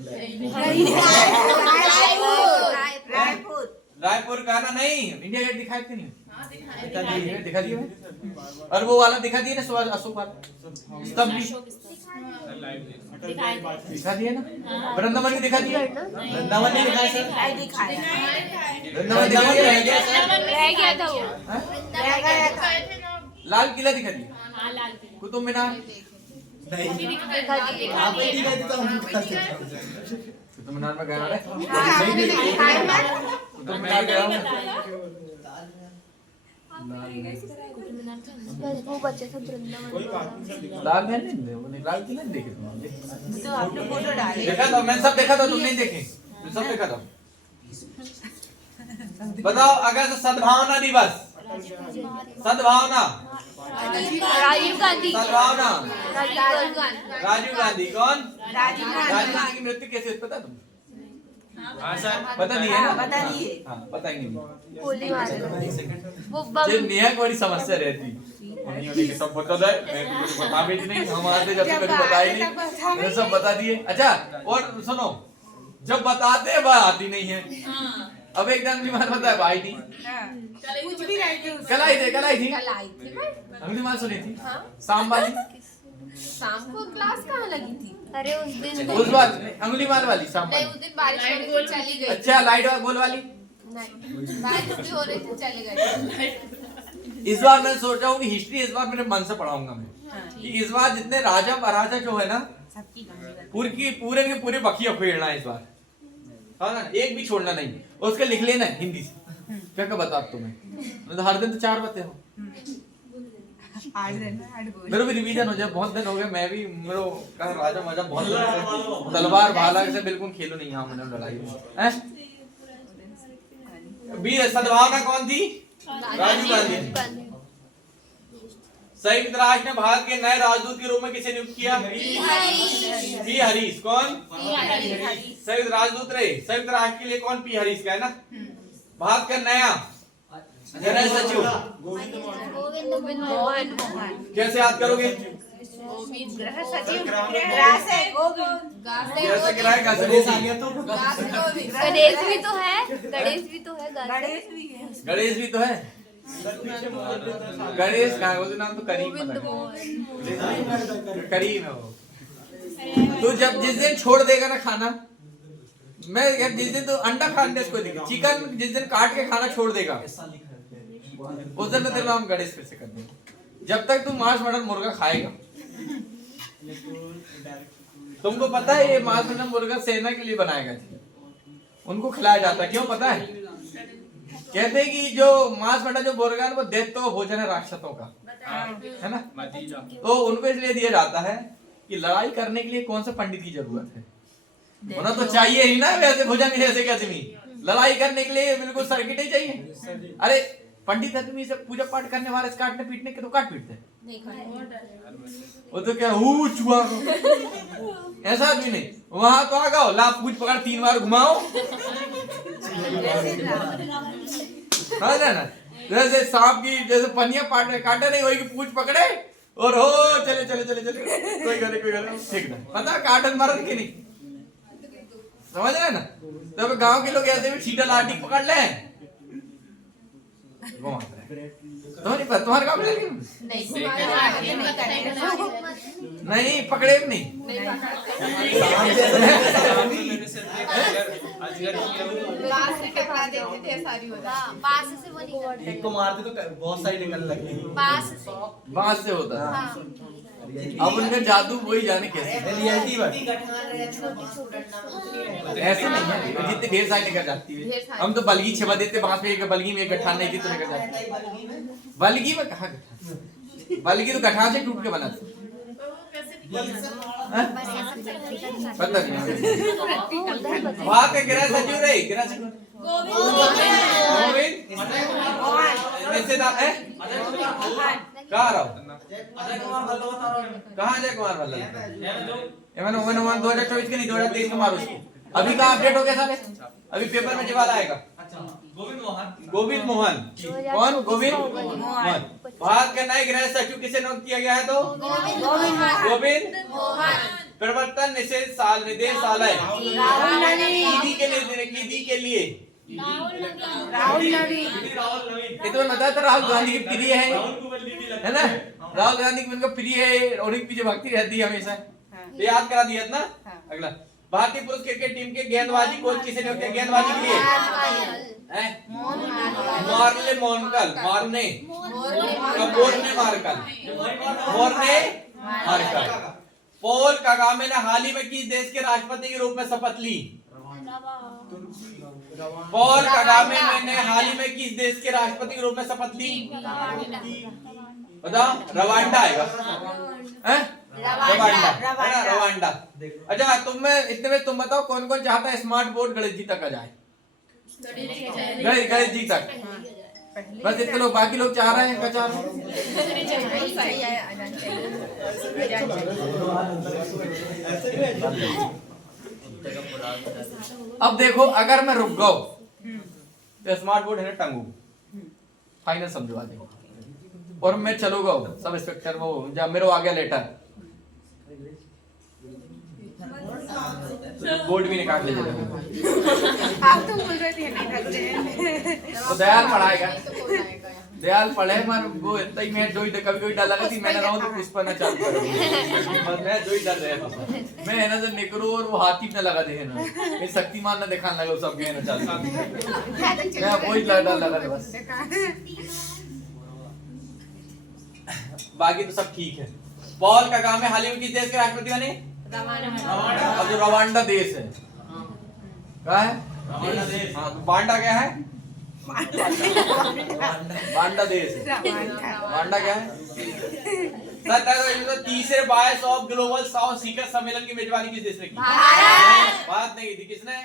रायपुर का ना? नहीं, इंडिया गेट दिखाए थे नहीं? दिखा दिए और वो वाला दिखा दिए ना, अशोक वाला स्तंभ भी दिखा दिए ना? वृंदावन भी दिखा दिया? वृंदावन नहीं दिखाया सर? वृंदावन रह गया था वो। लाल किला दिखा दिया, कुतुब मीनार कुतुब मीनार में गया है? कुतुब मीनार गया हूँ। वो बच्चे सब वृंदावन। लाल महल नहीं, लाल किला नहीं देखे तुम? तो आपने फोटो डाले? देखा था, मैंने सब देखा था, तुम नहीं देखे? सब देखा था। बताओ, अगस्त सद्भावना दिवस, सद्भावना, राजीव गांधी। सद्भावना, राजीव राजीव गांधी कौन? राजीव राजीव गांधी की मृत्यु कैसे हुई पता तुम? हाँ सर, पता नहीं है ना? पता नहीं है। हाँ, पता ही नहीं। गोली मारे वो ये नेहा बड़ी समस्या रहती, उन्हीं सब बता दे, मैं कुछ बता भी नहीं, हमारे जब तक कभी बताया नहीं, मैंने सब बता दिए। अच्छा, और सुनो, जब बताते हैं बात आती नहीं है। अब एक दिन बीमार बता है भाई थी, कुछ भी रहते कल आई थी, कल आई थी अगली बार सुनी थी शाम वाली, शाम को क्लास कहाँ लगी थी? अरे उस दिन उस बार अंगुली मार वाली शाम नहीं, वाली। उस दिन बारिश हो रही थी, चली गई। अच्छा, लाइट गोल वाली। नहीं, बारिश भी हो रही थी, चली गई। इस बार मैं सोच रहा हूँ कि हिस्ट्री इस बार मेरे मन से पढ़ाऊंगा मैं, कि इस बार जितने राजा महाराजा जो है ना, पूरे के पूरे बखिया फेरना है इस बार, हाँ ना? एक भी छोड़ना नहीं, उसके लिख लेना हिंदी से। क्या क्या बता तुम्हें, तो हर दिन तो 4 बते हो, मेरे भी रिवीजन हो जाए। बहुत दिन हो गए, मैं भी मेरे का राजा मजा बहुत तलवार भाला से बिल्कुल खेलो नहीं, यहाँ मैंने लड़ाई है। सद्भावना कौन थी? राजीव गांधी। संयुक्त राष्ट्र ने भारत के नए राजदूत के रूप में किसे नियुक्त किया? पी हरीश। कौन? संयुक्त राजदूत रहे संयुक्त राष्ट्र के लिए कौन? पी हरीश का है ना। भारत का नया जनरल सचिव गोविंद मोहन। कैसे याद करोगे? सचिव कैसे गिराए? गणेश आ गया तो गणेश भी तो है, गणेश भी तो है, गणेश भी तो है। गणेश का नाम तो करीम करीम है वो। तो जब जिस दिन छोड़ देगा ना खाना, मैं जिस दिन तो अंडा खाने को देगा, चिकन जिस दिन काट के खाना छोड़ देगा, उस दिन तेरा नाम गणेश फिर से कर देगा। जब तक तू मांस मटन मुर्गा खाएगा। तुमको पता है ये मांस मटन मुर्गा सेना के लिए बनाया गया था, उनको खिलाया जाता है। क्यों पता है? कहते हैं कि जो मांस मटन जो मुर्गा है वो दैत्यों का भोजन है, राक्षसों का, है ना? तो उनको इसलिए दिया जाता है कि लड़ाई करने के लिए कौन सा पंडित की जरूरत है, होना तो चाहिए ही ना। वैसे भोजन ऐसे कैसे नहीं, लड़ाई करने के लिए बिल्कुल सर्किट ही चाहिए। अरे पंडित आदमी से पूजा पाठ करने वाले काटने पीटने के तो काट पीटते हैं, वो तो क्या चुहा ऐसा आदमी नहीं। वहां तो आ गओ ला पूछ पकड़ 3 बार घुमाओ, ना जैसे सांप की जैसे पनिया काटे नहीं, वही की पूछ पकड़े और हो चले चले चले चले कोई करे ठीक ना। पता काटन मारन के नहीं, समझ रहे ना? तो गांव के लोग ऐसे भी छीटा लाठी पकड़ ले, तुम्हारे गाँव में नहीं पकड़े भी नहीं। बांस से टकरा देते थे सारी होता हाँ, बांस से वो नहीं करते। एक को मारते तो बहुत सारी निकलने लगती बांस से। बांस से होता है। हाँ। अब उनका जादू वही जाने कैसे। रियलिटी बट ऐसे नहीं है, जितने ढेर सारी निकल जाती है। हम तो बलगी छिपा देते बांस में, एक बलगी में एक गठान नहीं थी तो निकल जाती। बलगी में कहाँ गठान? बलगी तो गठान से टूट के बना था। पता नहीं। वहाँ पे गिरा सजू रे, गिरा सजू। गोविंद ऐसे ना है? कहाँ रहो? अजय कुमार भल्ला बता रहा हूँ। कहाँ अजय कुमार भल्ला? है जो 2024 के नहीं 2023 का मारो उसको। अभी का अपडेट हो गया साले? अभी पेपर में जवाब आएगा। अच्छा गोविंद मोहन। गोविंद मोहन कौन? गोविंद मोहन। भारत का नए गृह सचिव किसे नियुक्त किया गया है? तो गोविंद मोहन। प्रवर्तन निषेध साल निदेशालय ईडी के लिए ईडी के लिए राहुल नवीन ये तो बताया था राहुल गांधी की प्रिय है ना? राहुल गांधी की उनका प्रिय है और उनके पीछे भक्ति रहती है हमेशा। तो याद करा दिया ना। अगला भारतीय पुरुष क्रिकेट टीम के गेंदबाजी कोच किसे नियुक्त किया गेंदबाजी के लिए? मार्ले मोनकल मारने मोरने मार्कल मोरने मार्कल। पॉल कगामे ने हाल ही में किस देश के राष्ट्रपति के रूप में शपथ ली? पॉल कगामे ने हाल ही में किस देश के राष्ट्रपति के रूप में शपथ ली? बताओ। रवांडा आएगा। रवांडा है ना? रवांडा। अच्छा इतने में तुम बताओ कौन कौन चाहता है स्मार्ट बोर्ड गणेश जी तक आ जाए? गणेश जी तक बस इतने लोग, बाकी लोग चाह रहे हैं क्या चाह रहे हैं? अब देखो अगर मैं रुक गया तो स्मार्ट बोर्ड है ना टंगू फाइनल समझवा देंगे और मैं चलो गो सब इंस्पेक्टर वो जब मेरे आ गया लेटर बोर्ड भी निकाल ले जाएगा। आप तो बोल रहे थे नहीं करते हैं। वो दयाल पढ़ाएगा। दयाल पढ़े मन वो इतना ही मैं दो ही कभी कोई डाला थी मैंने रहा तो पुष्पा ना चालू करो मैं दो ही डर रहा था मैं है ना जब निकरो और वो हाथी में लगा दे ना ये शक्तिमान ना दिखाने लगा सब गए ना चालू मैं वही लगा लगा दे बस। बाकी तो सब ठीक है। पॉल कगामे हाल ही में किस देश के राष्ट्रपति बने? अब जो रवांडा देश है क्या है? हाँ तो बांडा क्या है? बांडा देश है। बांडा क्या है? तीसरे बायस ऑफ ग्लोबल साउथ शिखर सम्मेलन की मेजबानी किस देश ने की? भारत ने की थी। किसने?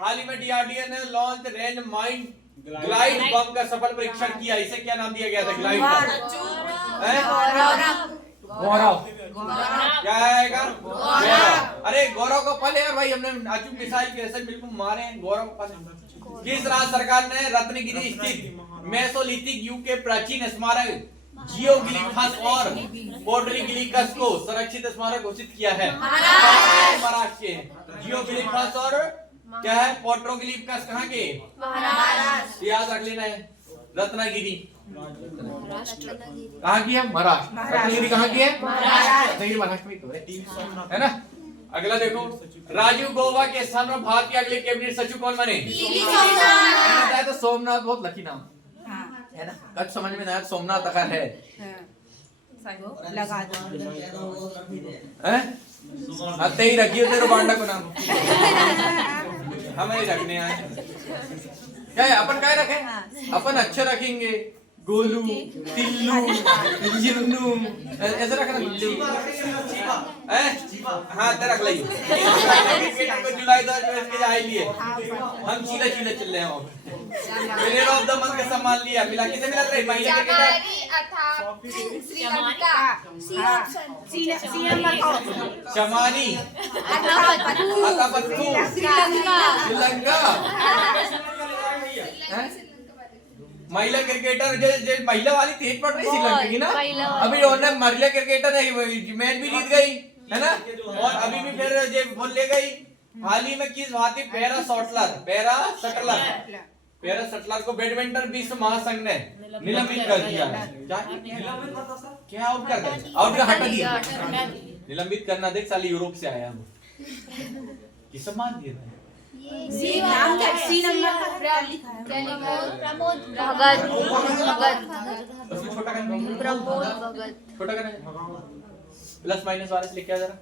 हाल ही में डीआरडीओ ने launch range mind glide bomb का सफल परीक्षण किया। इसे क्या नाम दिया गया था ग्लाइड का? गौरव। क्या आएगा? गौरव। अरे गौरव का पल है भाई हमने अचूक मिसाइल के ऐसे बिल्कुल मारे हैं। गौरव का पल। किस राज्य सरकार ने रत्नगिरी स्थित मेसोलिथिक युग के प्राचीन स्मारक जियोग्लिफस और पोर्टोग्लिफस को सुरक्षित स्मारक घोषित किया है? महाराष्ट्र के। जियोग्लिफस और क्या है? पोर्टोग्लिफस कहाँ के? महाराष्ट्र। याद रख लेना है। रत्नागिरी कहाँ की है? महाराष्ट्र। रत्नागिरी कहाँ की है? रत्नागिरी महाराष्ट्र में तो है ना। अगला देखो राजीव गौबा के स्थान पर भारत के अगले कैबिनेट सचिव कौन बने? तो सोमनाथ बहुत लकी नाम है ना। कब समझ में आया? सोमनाथ अगर है लगा दो अते ही रखियो तेरे बांडा को नाम हमें ही रखने आए क्या है? अपन क्या रखें? अपन अच्छे रखेंगे गोलू टिल्लू जिन्नू ऐसे रखना। हाँ तो रख ली जुलाई 2024 के जाए लिए हम चीला चीला चल रहे हैं। प्लेयर ऑफ द मंथ का सम्मान लिया। मिला किसे मिला? महिला क्रिकेटर शमानी अतापत्तू श्रीलंका। महिला क्रिकेटर जो महिला वाली तेज पड़ रही श्रीलंका की ना। अभी उन्होंने महिला क्रिकेटर मैच भी जीत गई है ना और अभी भी फिर जो बोल ले गई। हाल ही में किस भारतीय पैरा शटलर को बैडमिंटन विश्व महासंघ ने निलंबित कर दिया? क्या आउट कर दिया? आउट का हटा दिया। निलंबित करना देख साले यूरोप से आया किस सम्मान दिया था नाम क्या सी नंबर का लिखा है? प्रमोद भगत उसको छोटा करना, प्रमोद भगत छोटा करना, प्लस माइनस वाले से लिख के आ जरा।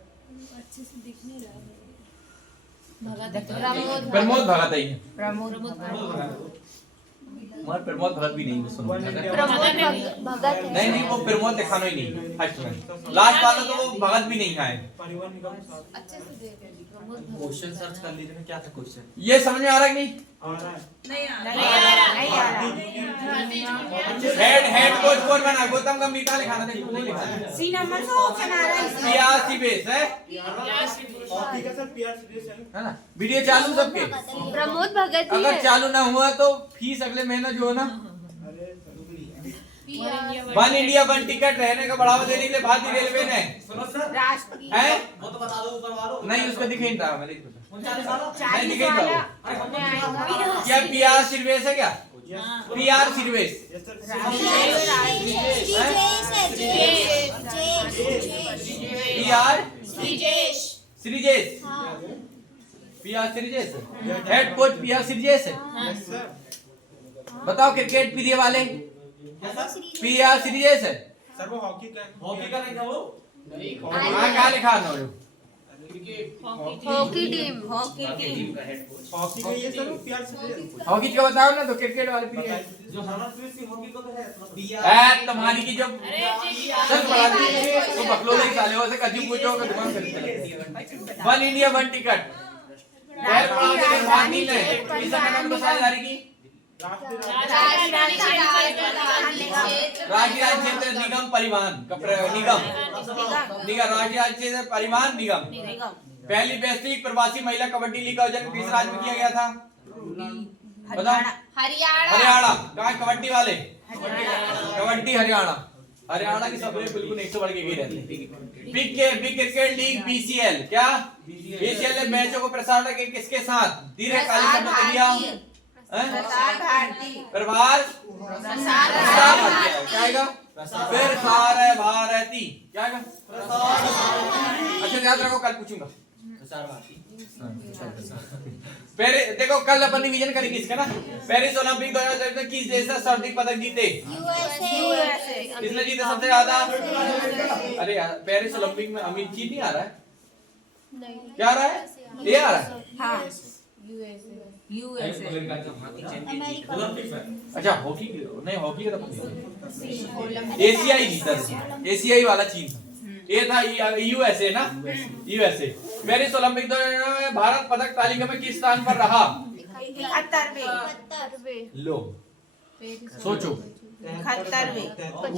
प्रमोद भगत है मगर प्रमोद भगत भी नहीं, सुनो प्रमोद भगत नहीं नहीं, वो प्रमोद दिखाना ही नहीं फर्स्ट में, लास्ट वाला तो वो भगत भी नहीं है। क्वेश्चन सर्च कर लीजिए ना, क्या था क्वेश्चन? ये समझ में आ रहा है कि नहीं? नहीं आ रहा। हेड कोच कौन बना? गौतम गंभीर का लिखाना था, नहीं लिखा सी नंबर से ऑप्शन आ रहा है इसमें। पीआरसी बेस है ना? वीडियो चालू सबके? प्रमोद भगत ही अगर है। चालू ना हुआ तो फीस अगले महीने जो है ना, 1 इंडिया 1 टिकट रहने का बढ़ावा देने के लिए भारतीय रेलवे ने राष्ट्रीय है वो तो बता दो ऊपर वालों। नहीं, उसका दिख नहीं रहा, मैंने नहीं दिख 40 नहीं वाला रहा। क्या पीआर सिर्वेश है क्या? PR Sirvesh PR Sreejesh PR Sreejesh head coach PR Sreejesh है। बताओ क्रिकेट प्रिय वाले पीआर श्रीजेश है। सर वो हॉकी का नहीं था वो। क्या लिखा ना hockey team hockey team hockey का ये सर वो प्यार से हॉकी का बताओ ना, तो क्रिकेट वाले प्रिय जो हरमनप्रीत सिंह हॉकी को तो है। ऐ तुम्हारी की जब सर पढ़ा दी तो बकलोले ही साले हो से कभी पूछो का दिमाग चलता 1 इंडिया 1 टिकट पहले पढ़ा के रानी ने इस समय में साझेदारी की राज्य राज्य क्षेत्र निगम परिवहन निगम राज्य राज्य क्षेत्र परिवहन निगम पहली वैश्विक प्रवासी महिला कबड्डी लीग का आयोजन किस राज्य में किया गया था? बताओ। हरियाणा। कहाँ कबड्डी वाले? कबड्डी हरियाणा की सब बिल्कुल 100 बढ़ के गई रहती। बिग क्रिकेट लीग बीसीएल क्या? बीसीएल ने मैचों को प्रसारण किसके साथ? दीर्घकालीन समझ प्रभार क्या आएगा? फिर भारती क्या आएगा? अच्छा याद रखो, कल पूछूंगा। देखो कल अपन रिवीजन करेंगे इसका ना। पेरिस ओलंपिक 2024 में किस देश ने सर्दी पदक जीते? किसने जीते सबसे ज्यादा? अरे यार पेरिस ओलंपिक में अमित जी नहीं आ रहा है? क्या आ रहा है? ये आ रहा है? हाँ यूएसए अच्छा हॉकी नहीं, हॉकी का तो एशियाई जीता था, एशियाई वाला चीन ये था यूएसए ना, यूएसए। पेरिस ओलंपिक 2024 में भारत पदक तालिका में किस स्थान पर रहा? 71वें। लो सोचो 71वें।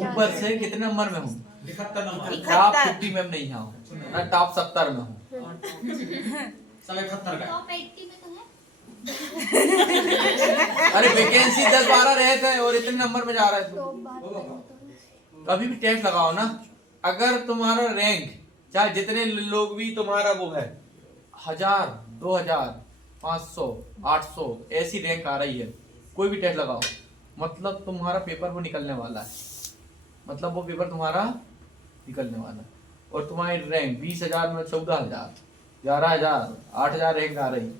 ऊपर से कितने नंबर में हूँ? 71 नंबर। टॉप 50 में नहीं हूँ, मैं टॉप 70 में हूँ। सब 71 का। अरे वैकेंसी 10-12 रहे थे और इतने नंबर में जा रहा है तू। कभी भी टेस्ट लगाओ ना, अगर तुम्हारा रैंक चाहे जितने लोग भी तुम्हारा वो है 1000, 2000, 500, 800 ऐसी रैंक आ रही है, कोई भी टेस्ट लगाओ, मतलब तुम्हारा पेपर वो निकलने वाला है, मतलब वो पेपर तुम्हारा निकलने वाला है। और तुम्हारी रैंक 20,000 में 14,000, 11,000, 8,000 रैंक आ रही,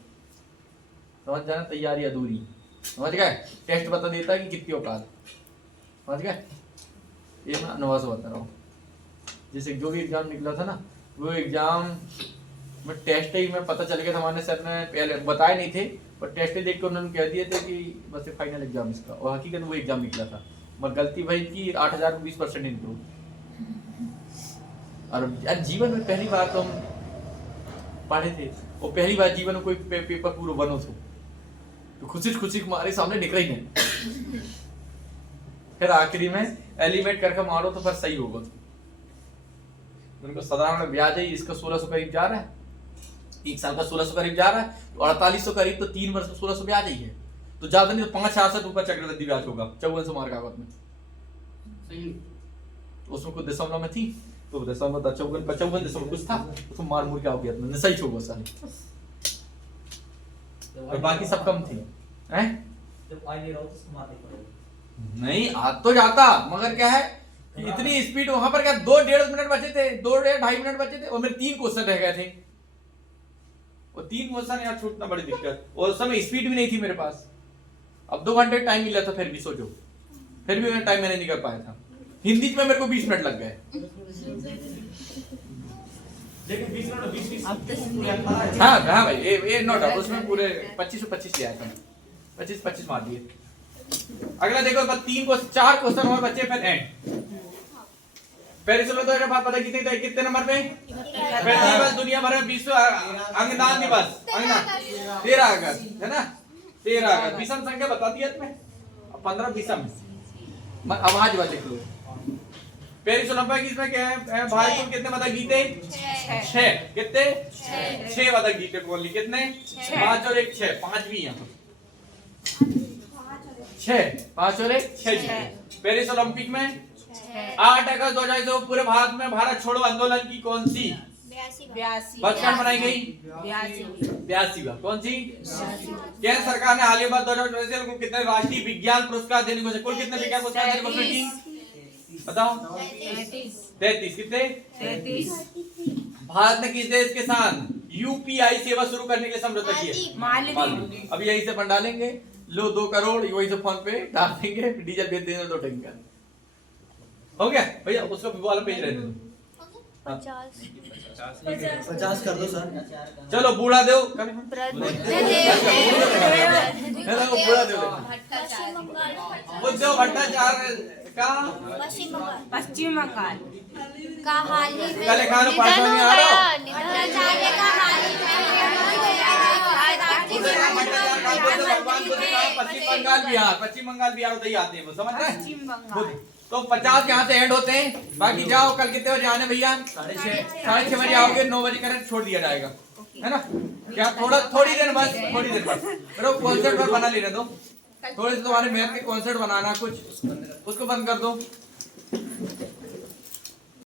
समझ जाना तैयारी अधूरी। समझ गए? टेस्ट बता देता है कि कितनी औकात। समझ गए? ये मैं अनुभव से बता रहा हूँ। जैसे जो भी एग्जाम निकला था ना, वो एग्जाम में टेस्ट ही में पता चल गया था, हमारे सर ने पहले बताए नहीं थे, पर टेस्ट देख कर उन्होंने कह दिए थे कि बस फाइनल एग्जाम इसका, और हकीकत वो एग्जाम निकला था। मगर गलती भाई की 8,000 को 20% इम्प्रूव। और जीवन में पहली बार तो हम पढ़े थे, और पहली बार जीवन में कोई पेपर पूरा बनो तो खुशी हमारे सामने निकल ही नहीं। फिर आखिरी में एलिमेंट करके मारो तो फिर सही होगा। उनको साधारण ब्याज है, इसका 1600 करीब जा रहा है, 1 साल का 1600 करीब जा रहा है, तो 4800 करीब, तो 3 वर्ष में 1600 ब्याज ही है, तो ज्यादा नहीं तो 5,000 से ऊपर चक्रवृद्धि ब्याज होगा 5400 मार्क कागज में। उसमें कुछ दशमलव में थी, तो दशमलव 54 दशमलव कुछ था, उसको मार मुर के हो गया, सही छोड़ सारी, और बाकी सब कम थी। हैं? जब आई नहीं रहा तो उसको मारने पड़ेगा। नहीं आ तो जाता, मगर क्या है कि इतनी स्पीड वहां पर, क्या 2-1.5 मिनट बचे थे, 2-2.5 मिनट बचे थे, और मेरे 3 क्वेश्चन रह गए थे। वो 3 क्वेश्चन यार छूटना बड़ी दिक्कत, और उस समय स्पीड भी नहीं थी मेरे पास। अब 2 घंटे टाइम मिला था, फिर भी सोचो, फिर भी मैं टाइम मैंने नहीं कर पाया था। हिंदी में मेरे को 20 मिनट लग गए। लेकिन 20 मिनट 20 पूरे आता है। हाँ हाँ भाई, ये नो डाउट, उसमें पूरे 25 लिया था, 25 मार दिए। अगला देखो, बस 4 क्वेश्चन और बच्चे, फिर एंड। पेरिस में 2005 पता कितने नंबर पे? 35 दिवस दुनिया भर में विश्व अंगदान दिवस, अंगदान 13 अगस्त है ना, 13 अगस्त। विषम संख्या बता दिया तुम्हें, 15 विषम आवाज वाले लिख लो। पेरिस ओलंपिक इसमें क्या है, भारत को कितने पदक जीते? 6। कितने? 6 पदक जीते। बोली कितने? 5 और 1 6, 5 भी यहाँ 6, 5 और 1 6 जीते। पेरिस ओलंपिक में 8 अगस्त 2002 पूरे भारत में भारत छोड़ो आंदोलन की कौन सी 82 वर्षगांठ मनाई गई? 82 कौन सी? केंद्र सरकार ने हाल ही में 2024 को कितने राष्ट्रीय विज्ञान पुरस्कार देने को, कुल कितने विज्ञान पुरस्कार देने को घोषणा की? बताओ। 33। कितने? 33 भारत ने किस देश के साथ यूपीआई सेवा शुरू करने के लिए समझौता किया? मालदीव। अब यही से फंड डालेंगे, लो 2 करोड़ वही से फोन पे डाल देंगे, डीजल भेज देंगे 2 टैंकर। हो गया भैया, उसका वाला पेज रहने दो। 50 कर दो सर। चलो बूढ़ा देव भट्टाचार्य का पश्चिम बंगाल का हाल ही में कल खाना निधन पाठशाला में हो आ रहा गया। हो। भट्टाचार्य का हाल ही पश्चिम बंगाल बिहार होते ही आते हैं, वो समझ रहे पश्चिम हैं? बंगाल तो 50 यहाँ से एंड होते हैं। बाकी जाओ, कल कितने बजे आने भैया? 6:30 बजे आओगे, 9 बजे करंट छोड़ दिया जाएगा, है ना? क्या थोड़ी देर बस, थोड़ी देर बस मेरे को कॉन्सर्ट पर बना लेने दो। थोड़े से तुम्हारे मैथ के कॉन्सर्ट बनाना कुछ, उसको बंद कर दो।